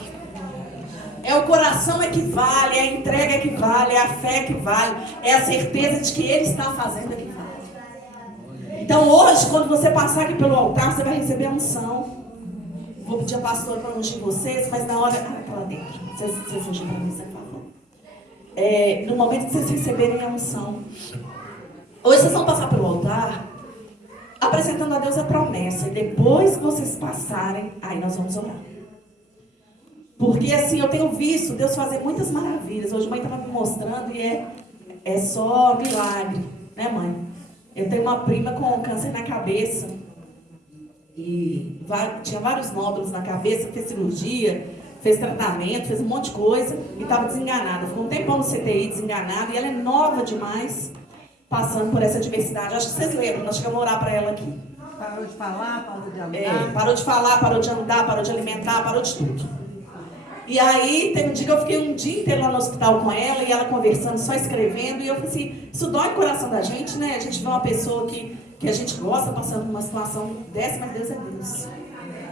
É o coração que vale. É a entrega que vale. É a fé que vale. É a certeza de que Ele está fazendo que vale. Então hoje, quando você passar aqui pelo altar, você vai receber a unção. Vou pedir a pastora para ungir vocês, mas na hora... Ah, está lá dentro. Vocês ungem para mim, por favor. No momento que vocês receberem a unção, hoje vocês vão passar pelo altar, apresentando a Deus a promessa. E depois que vocês passarem, aí nós vamos orar. Porque assim, eu tenho visto Deus fazer muitas maravilhas. Hoje a mãe estava me mostrando e é só milagre. Né, mãe? Eu tenho uma prima com câncer na cabeça. E tinha vários nódulos na cabeça, fez cirurgia, fez tratamento, fez um monte de coisa e estava desenganada. Ficou um tempão no CTI desenganada e ela é nova demais, passando por essa adversidade. Acho que vocês lembram, nós chegamos a orar para ela aqui. Parou de falar, parou de andar. Parou de falar, parou de andar, parou de alimentar, parou de tudo. E aí, teve um dia que eu fiquei um dia inteiro lá no hospital com ela e ela conversando, só escrevendo. E eu falei assim, isso dói no coração da gente, né? A gente vê uma pessoa que a gente gosta passando por uma situação dessa, mas Deus é Deus.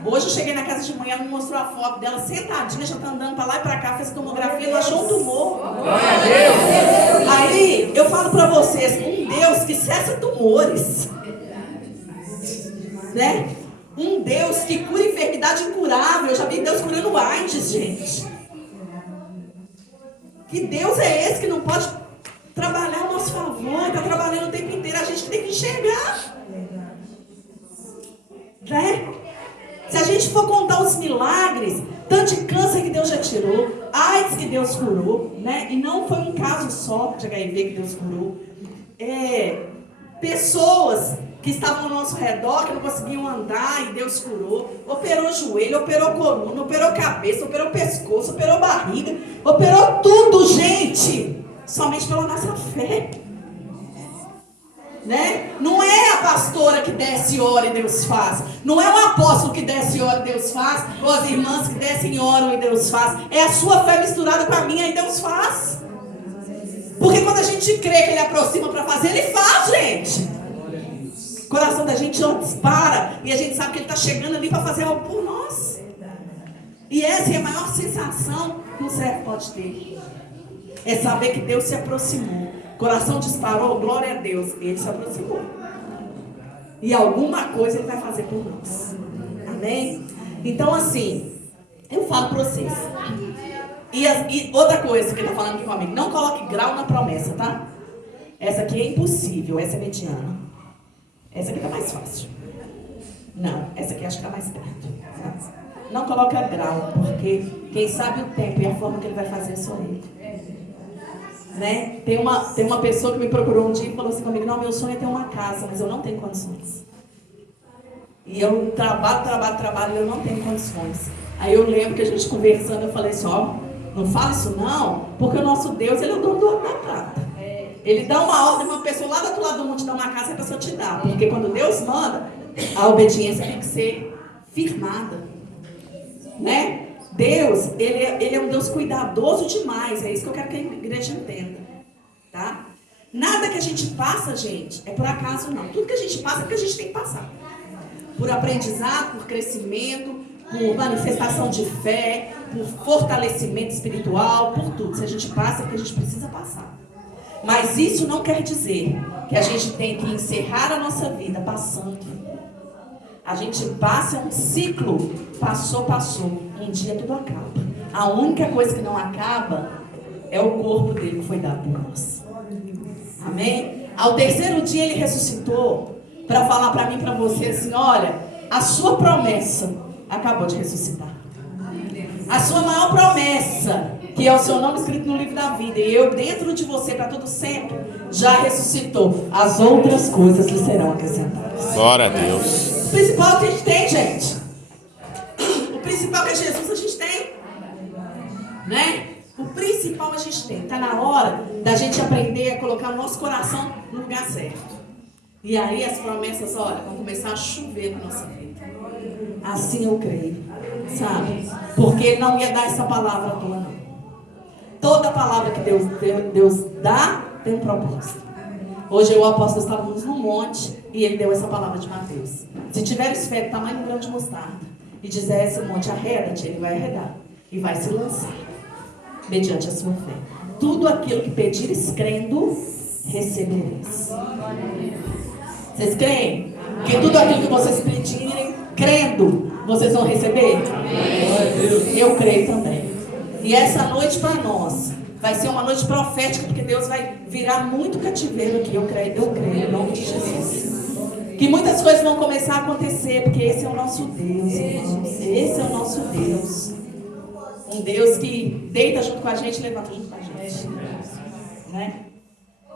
Hoje eu cheguei na casa de manhã, ela me mostrou a foto dela sentadinha, já tá andando pra lá e pra cá, fez tomografia, ela achou um tumor. Glória a Deus. Aí, eu falo pra vocês, um Deus que cessa tumores, né? Um Deus que cura enfermidade incurável. Eu já vi Deus curando AIDS, gente. Que Deus é esse que não pode trabalhar ao nosso favor? Está trabalhando o tempo inteiro. A gente tem que enxergar. Né? Se a gente for contar os milagres, tanto de câncer que Deus já tirou, AIDS que Deus curou, né? E não foi um caso só de HIV que Deus curou. Pessoas que estavam ao nosso redor, que não conseguiam andar e Deus curou, operou joelho, operou coluna, operou cabeça, operou pescoço, operou barriga, operou tudo, gente, somente pela nossa fé, né? Não é a pastora que desce e ora e Deus faz, não é o apóstolo que desce e ora e Deus faz, ou as irmãs que descem e oram e Deus faz, é a sua fé misturada com a minha e Deus faz, porque quando a gente crê que Ele aproxima para fazer, Ele faz, gente. O coração da gente não dispara e a gente sabe que Ele está chegando ali para fazer algo por nós. E essa é a maior sensação que um servo pode ter. É saber que Deus se aproximou. O coração disparou, glória a Deus. Ele se aproximou. E alguma coisa Ele vai fazer por nós. Amém? Então, assim, eu falo para vocês. E outra coisa que Ele está falando aqui comigo. Não coloque grau na promessa, tá? Essa aqui é impossível. Essa é mediana. Essa aqui está mais fácil. Não, essa aqui acho que está mais perto. Não coloca grau, porque quem sabe o tempo e a forma que Ele vai fazer é só Ele. Né? Tem uma pessoa que me procurou um dia e falou assim comigo: não, meu sonho é ter uma casa, mas eu não tenho condições. E eu trabalho e eu não tenho condições. Aí eu lembro que a gente conversando, eu falei assim: ó, não fala isso não, porque o nosso Deus, Ele é o dono do ouro da prata. Ele dá uma ordem, uma pessoa lá do outro lado do mundo te dá uma casa, a pessoa te dá. Porque quando Deus manda, a obediência tem que ser firmada. Né? Deus, ele é um Deus cuidadoso demais. É isso que eu quero que a igreja entenda. Tá? Nada que a gente passa, gente, é por acaso não. Tudo que a gente passa é porque a gente tem que passar. Por aprendizado, por crescimento, por manifestação de fé, por fortalecimento espiritual, por tudo. Se a gente passa é porque a gente precisa passar. Mas isso não quer dizer que a gente tem que encerrar a nossa vida passando. A gente passa um ciclo, passou. Um dia tudo acaba. A única coisa que não acaba é o corpo dele que foi dado por nós. Amém? Ao terceiro dia Ele ressuscitou para falar para mim e para você assim: olha, a sua promessa acabou de ressuscitar. A sua maior promessa, que é o seu nome escrito no livro da vida, e eu dentro de você para todo sempre, já ressuscitou. As outras coisas lhe serão acrescentadas. Glória a Deus. O principal que a gente tem, gente. O principal que é Jesus, a gente tem. Né? O principal a gente tem. Está na hora da gente aprender a colocar o nosso coração no lugar certo. E aí as promessas, olha, vão começar a chover na nossa vida. Assim eu creio. Sabe? Porque Ele não ia dar essa palavra à toa, não. Toda palavra que Deus dá tem um propósito. Hoje eu e o apóstolo estávamos no monte e Ele deu essa palavra de Mateus. Se tiveres fé do tamanho de um grão de mostarda e dizer a esse monte, arreda-te, ele vai arredar e vai se lançar, mediante a sua fé. Tudo aquilo que pedires crendo, recebereis. Vocês creem? Que tudo aquilo que vocês pedirem crendo, vocês vão receber? Eu creio também. E essa noite para nós vai ser uma noite profética, porque Deus vai virar muito cativeiro aqui. Eu creio em nome de Jesus. Que muitas coisas vão começar a acontecer, porque esse é o nosso Deus, irmãos. Esse é o nosso Deus. Um Deus que deita junto com a gente e levanta junto com a gente. Né?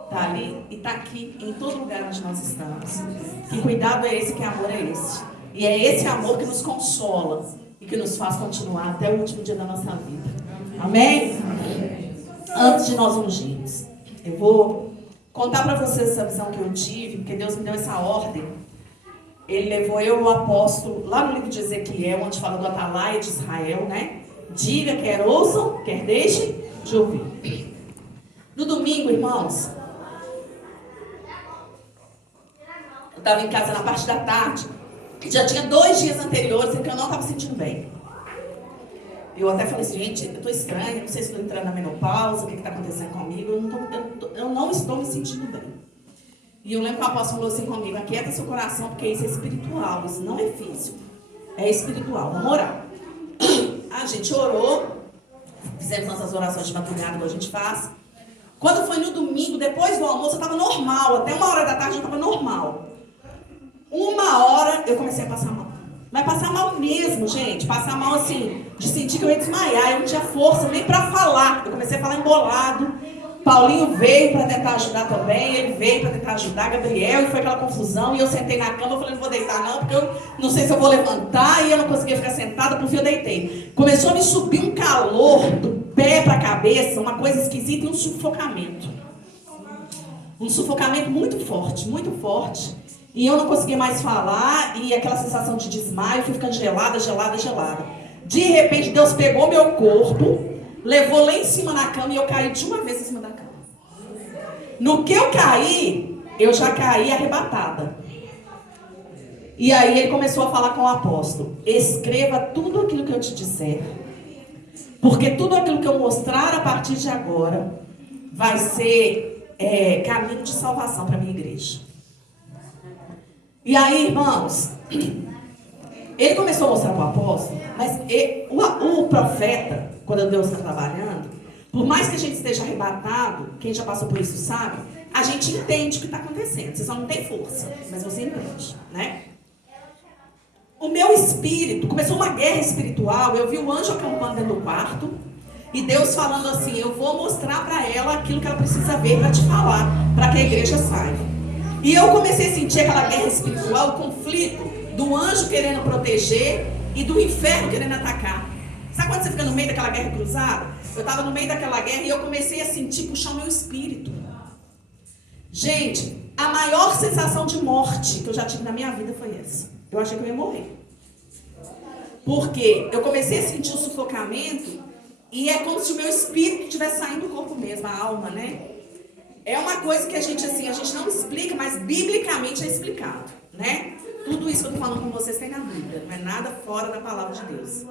Está ali e está aqui em todo lugar onde nós estamos. Que cuidado é esse, que amor é esse. E é esse amor que nos consola e que nos faz continuar até o último dia da nossa vida. Amém? Antes de nós ungirmos, eu vou contar para vocês essa visão que eu tive, porque Deus me deu essa ordem. Ele levou eu e o apóstolo lá no livro de Ezequiel, onde fala do atalaia de Israel, né? Diga, quer ouçam, quer deixem de ouvir. No domingo, irmãos, eu estava em casa na parte da tarde, e já tinha 2 dias anteriores em que eu não estava sentindo bem. Eu até falei assim: gente, eu estou estranha, não sei se estou entrando na menopausa, o que está acontecendo comigo, eu não estou me sentindo bem. E eu lembro que o apóstolo falou assim comigo: aquieta seu coração, porque isso é espiritual, isso não é físico, é espiritual, vamos orar. A gente orou, fizemos nossas orações de madrugada, como a gente faz. Quando foi no domingo, depois do almoço, eu estava normal, até 1h da tarde eu estava normal. 1 hora eu comecei a passar mal. Mas passar mal mesmo, gente. Passar mal assim, de sentir que eu ia desmaiar. Eu não tinha força nem para falar. Eu comecei a falar embolado. Paulinho veio para tentar ajudar também. Ele veio para tentar ajudar, Gabriel. E foi aquela confusão. E eu sentei na cama. Eu falei: não vou deitar não, porque eu não sei se eu vou levantar. E eu não conseguia ficar sentada, por fim eu deitei. Começou a me subir um calor do pé para a cabeça. Uma coisa esquisita e um sufocamento. Um sufocamento muito forte, muito forte. E eu não conseguia mais falar, e aquela sensação de desmaio, fui ficando gelada. De repente, Deus pegou meu corpo, levou lá em cima na cama, e eu caí de uma vez em cima da cama. No que eu caí, eu já caí arrebatada. E aí ele começou a falar com o apóstolo: escreva tudo aquilo que eu te disser, porque tudo aquilo que eu mostrar a partir de agora vai ser caminho de salvação para a minha igreja. E aí, irmãos, ele começou a mostrar para o apóstolo, mas o profeta, quando Deus está trabalhando, por mais que a gente esteja arrebatado, quem já passou por isso sabe, a gente entende o que está acontecendo. Você só não tem força, mas você entende, né? O meu espírito, começou uma guerra espiritual, eu vi o anjo acampando dentro do quarto, e Deus falando assim, eu vou mostrar para ela aquilo que ela precisa ver para te falar, para que a igreja saiba. E eu comecei a sentir aquela guerra espiritual, o conflito do anjo querendo proteger e do inferno querendo atacar. Sabe quando você fica no meio daquela guerra cruzada? Eu estava no meio daquela guerra e eu comecei a sentir puxar o meu espírito. Gente, a maior sensação de morte que eu já tive na minha vida foi essa. Eu achei que eu ia morrer. Porque eu comecei a sentir o sufocamento e é como se o meu espírito estivesse saindo do corpo mesmo, a alma, né? É uma coisa que a gente não explica, mas biblicamente é explicado, né? Tudo isso que eu estou falando com vocês tem na Bíblia, não é nada fora da palavra de Deus.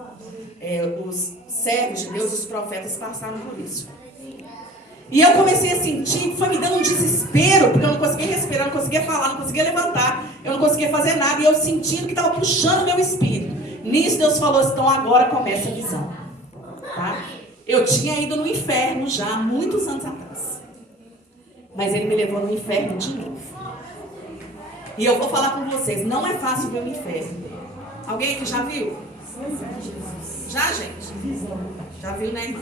Os servos de Deus, os profetas passaram por isso. E eu comecei a sentir, foi me dando um desespero, porque eu não conseguia respirar, não conseguia falar, não conseguia levantar, eu não conseguia fazer nada, e eu sentindo que estava puxando o meu espírito. Nisso Deus falou assim, então agora começa a visão. Tá? Eu tinha ido no inferno já há muitos anos atrás. Mas ele me levou no inferno de novo. E eu vou falar com vocês, não é fácil ver o inferno. Alguém aqui já viu? Já, gente? Já viu, né, irmã?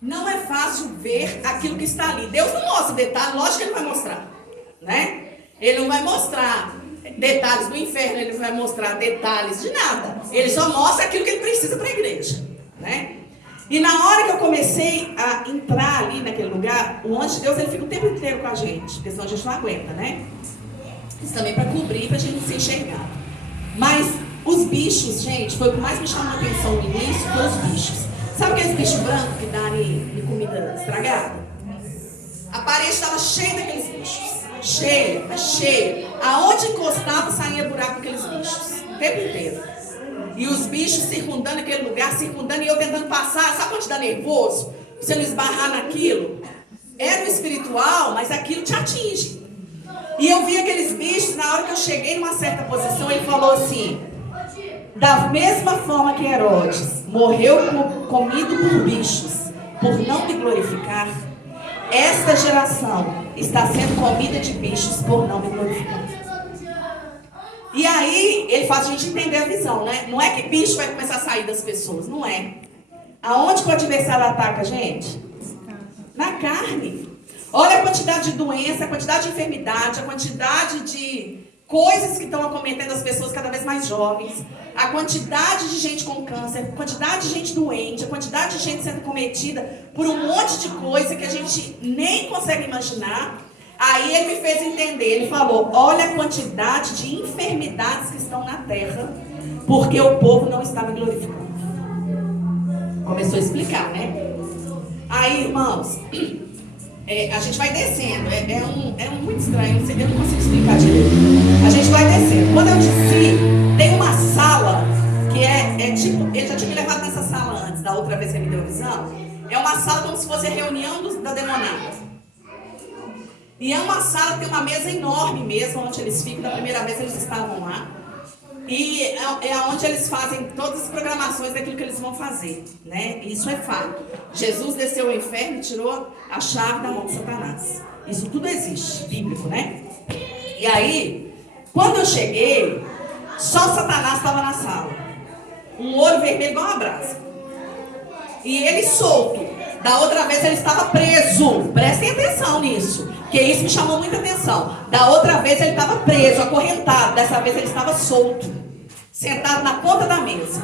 Não é fácil ver aquilo que está ali. Deus não mostra detalhes, lógico que ele vai mostrar, né? Ele não vai mostrar detalhes do inferno, ele não vai mostrar detalhes de nada. Ele só mostra aquilo que ele precisa para a igreja, né? E na hora que eu comecei a entrar ali naquele lugar, o anjo de Deus, ele fica o tempo inteiro com a gente, porque senão a gente não aguenta, né? Isso também para cobrir, para a gente não se enxergar. Mas os bichos, gente, foi o que mais me chamou a atenção no início, foi os bichos. Sabe aqueles bichos brancos que dão de comida estragada? A parede estava cheia daqueles bichos. Cheia. Aonde encostava, saía buraco com aqueles bichos. O tempo inteiro. E os bichos circundando aquele lugar, e eu tentando passar. Sabe quando te dá nervoso? Você não esbarrar naquilo? Era o espiritual, mas aquilo te atinge. E eu vi aqueles bichos, na hora que eu cheguei numa certa posição, ele falou assim, da mesma forma que Herodes morreu comido por bichos, por não me glorificar, esta geração está sendo comida de bichos por não me glorificar. E aí, ele faz a gente entender a visão, né? Não é que bicho vai começar a sair das pessoas, não é. Aonde que o adversário ataca a gente? Na carne. Olha a quantidade de doença, a quantidade de enfermidade, a quantidade de coisas que estão acometendo as pessoas cada vez mais jovens, a quantidade de gente com câncer, a quantidade de gente doente, a quantidade de gente sendo cometida por um monte de coisa que a gente nem consegue imaginar. Aí ele me fez entender, ele falou, olha a quantidade de enfermidades que estão na terra, porque o povo não está me glorificando. Começou a explicar, né? Aí, irmãos, a gente vai descendo, é muito estranho, eu não consigo explicar direito. A gente vai descendo. Quando eu desci, tem uma sala que é tipo, ele já tinha me levado nessa sala antes, da outra vez que ele me deu a visão. É uma sala como se fosse a reunião da demonada. E é uma sala que tem uma mesa enorme mesmo, onde eles ficam, da primeira vez eles estavam lá. E é onde eles fazem todas as programações daquilo que eles vão fazer, né? Isso é fato. Jesus desceu ao inferno e tirou a chave da mão de Satanás. Isso tudo existe, bíblico, né? E aí, quando eu cheguei, só Satanás estava na sala. Um olho vermelho igual uma brasa. E ele solto. Da outra vez ele estava preso. Prestem atenção nisso, porque isso me chamou muita atenção. Da outra vez ele estava preso, acorrentado. Dessa vez ele estava solto, sentado na ponta da mesa.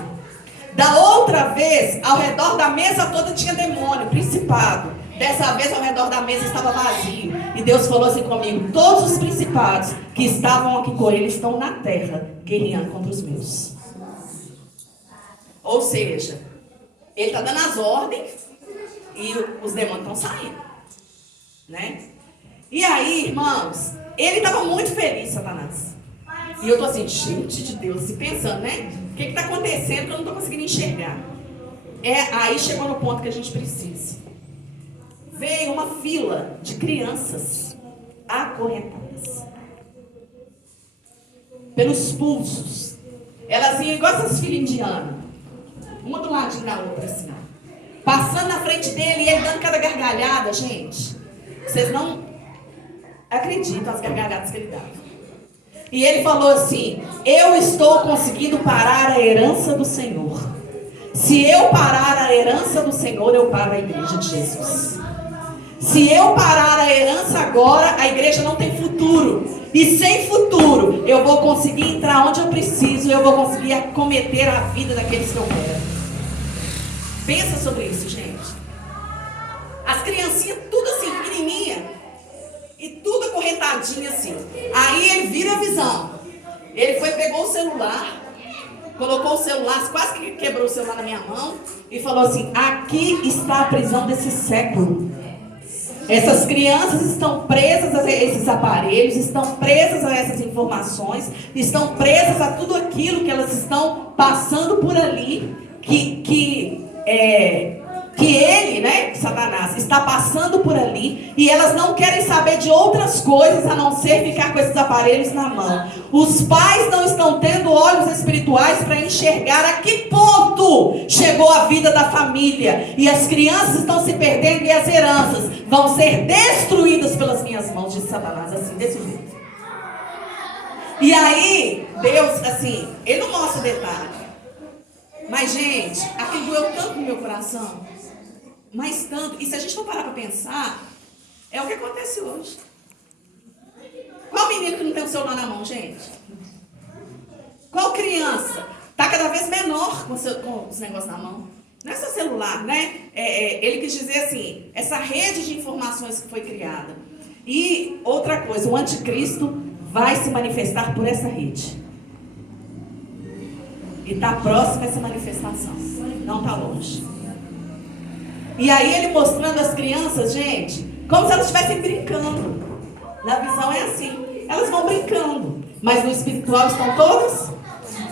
Da outra vez, ao redor da mesa toda tinha demônio, principado. Dessa vez, ao redor da mesa estava vazio. E Deus falou assim comigo, todos os principados que estavam aqui com ele estão na terra, guerreando contra os meus. Ou seja, ele está dando as ordens e os demônios estão saindo, né? E aí, irmãos, ele estava muito feliz, Satanás. E eu tô assim, gente de Deus, se pensando, né? O que está acontecendo que eu não estou conseguindo enxergar? Aí chegou no ponto que a gente precisa. veio uma fila de crianças acorrentadas pelos pulsos. Elas iam igual essas filhas indianas, uma do ladinho da outra, assim, passando na frente dele e ele dando cada gargalhada, gente. Vocês não acreditam as gargalhadas que ele dava. E ele falou assim: eu estou conseguindo parar a herança do Senhor. Se eu parar a herança do Senhor, eu paro a igreja de Jesus. Se eu parar a herança agora, a igreja não tem futuro. E sem futuro, eu vou conseguir entrar onde eu preciso, eu vou conseguir acometer a vida daqueles que eu quero. Pensa sobre isso, gente. As criancinhas, tudo assim, pequenininha, e tudo acorrentadinho assim. Aí ele vira a visão. Ele foi, pegou o celular, colocou o celular, quase que quebrou o celular na minha mão, e falou assim: aqui está a prisão desse século. Essas crianças estão presas a esses aparelhos, estão presas a essas informações, estão presas a tudo aquilo que elas estão passando por ali, que ele, né, Satanás, está passando por ali, e elas não querem saber de outras coisas a não ser ficar com esses aparelhos na mão. Os pais não estão tendo olhos espirituais para enxergar a que ponto chegou a vida da família, e as crianças estão se perdendo e as heranças vão ser destruídas pelas minhas mãos, disse Satanás, assim, desse jeito. E aí, Deus, assim, ele não mostra detalhe, mas, gente, aquilo doeu tanto no meu coração, mas tanto, e se a gente não parar para pensar, é o que acontece hoje. Qual menino que não tem o celular na mão, gente? Qual criança está cada vez menor com os negócios na mão? Não é só celular, né? Ele quis dizer assim, essa rede de informações que foi criada. E outra coisa, o anticristo vai se manifestar por essa rede. E está próxima essa manifestação, não está longe. E aí ele mostrando as crianças, gente, como se elas estivessem brincando. Na visão é assim, elas vão brincando, mas no espiritual estão todas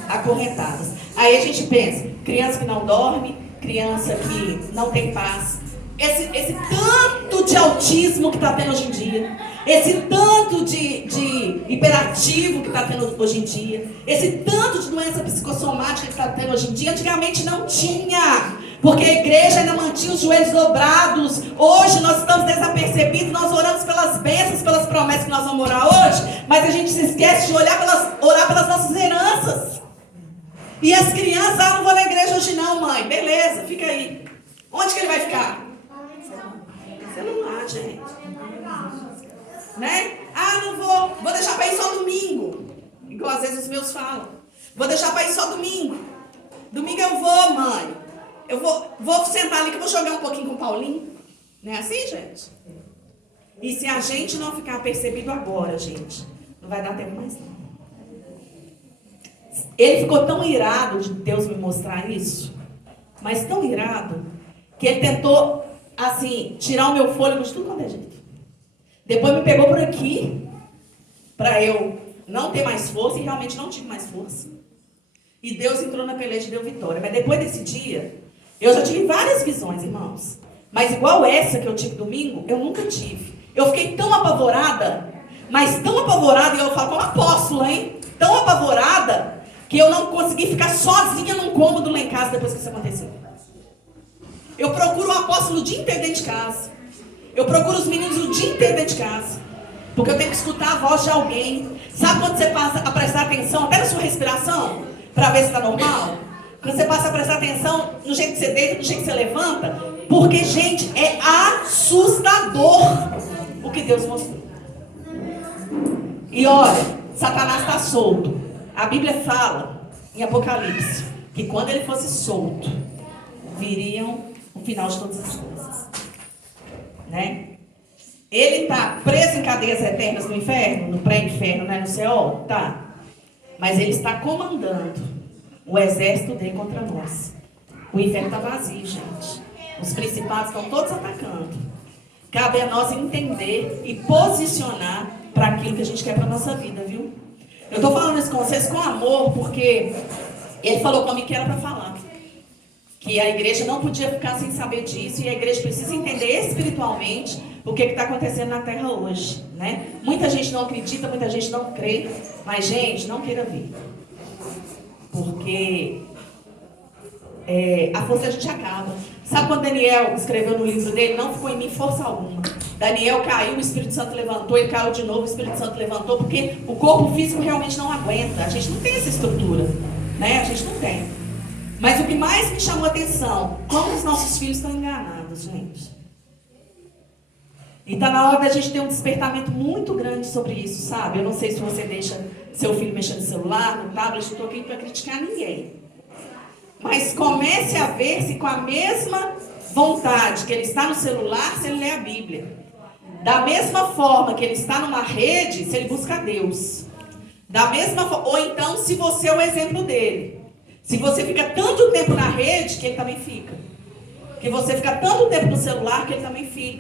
acorrentadas. Aí a gente pensa, criança que não dorme, criança que não tem paz, esse tanto de autismo que está tendo hoje em dia, esse tanto de hiperativo que está tendo hoje em dia, esse tanto de doença psicossomática que está tendo hoje em dia, antigamente não tinha, porque a igreja ainda mantinha os joelhos dobrados. Hoje nós estamos desapercebidos, nós oramos pelas bênçãos, pelas promessas que nós vamos orar hoje, mas a gente se esquece de orar pelas nossas heranças. E as crianças, não vou na igreja hoje não, mãe, beleza, fica aí. Onde que ele vai ficar? Celular, gente. Né? Não vou deixar para ir só domingo. Igual às vezes os meus falam. Vou deixar para ir só domingo. Domingo eu vou, mãe. Eu vou sentar ali que eu vou jogar um pouquinho com o Paulinho. Não é assim, gente? E se a gente não ficar percebido agora, gente, não vai dar tempo mais não. Ele ficou tão irado de Deus me mostrar isso, mas tão irado, que ele tentou, assim, tirar o meu fôlego de tudo quanto é jeito. Depois me pegou por aqui, para eu não ter mais força, e realmente não tive mais força. E Deus entrou na peleja e deu vitória. Mas depois desse dia, eu já tive várias visões, irmãos. Mas igual essa que eu tive domingo, eu nunca tive. Eu fiquei tão apavorada, mas tão apavorada, e eu falo como apóstola, hein? Tão apavorada, que eu não consegui ficar sozinha num cômodo lá em casa depois que isso aconteceu. Eu procuro o apóstolo o dia inteiro dentro de casa. Eu procuro os meninos o dia inteiro dentro de casa. Porque eu tenho que escutar a voz de alguém. Sabe quando você passa a prestar atenção até na sua respiração? Para ver se está normal? Quando você passa a prestar atenção no jeito que você deita, no jeito que você levanta. Porque, gente, é assustador o que Deus mostrou. E olha, Satanás está solto. A Bíblia fala, em Apocalipse, que quando ele fosse solto, viriam o final de todas as coisas. Né? Ele está preso em cadeias eternas no inferno, no pré-inferno, né, no céu? Tá. Mas ele está comandando o exército dele contra nós. O inferno está vazio, gente. Os principados estão todos atacando. Cabe a nós entender e posicionar para aquilo que a gente quer para a nossa vida, viu? Eu estou falando isso com vocês com amor, porque ele falou comigo que era para falar. que a igreja não podia ficar sem saber disso, e a igreja precisa entender espiritualmente o que está acontecendo na terra hoje, né? Muita gente não acredita, muita gente não crê, mas, gente, não queira ver. Porque a força a gente acaba. Sabe quando Daniel escreveu no livro dele? Não ficou em mim força alguma. Daniel caiu, o Espírito Santo levantou, ele caiu de novo, o Espírito Santo levantou, porque o corpo físico realmente não aguenta. A gente não tem essa estrutura, né? A gente não tem. Mas o que mais me chamou a atenção, como os nossos filhos estão enganados, gente. E está na hora da gente ter um despertamento muito grande sobre isso, sabe? Eu não sei se você deixa seu filho mexer no celular, no tablet, não estou aqui para criticar ninguém. Mas comece a ver se com a mesma vontade que ele está no celular, se ele lê a Bíblia. Da mesma forma que ele está numa rede, se ele busca Deus. Da mesma forma, ou então se você é o exemplo dele. Se você fica tanto tempo na rede, que ele também fica. Que você fica tanto tempo no celular, que ele também fica.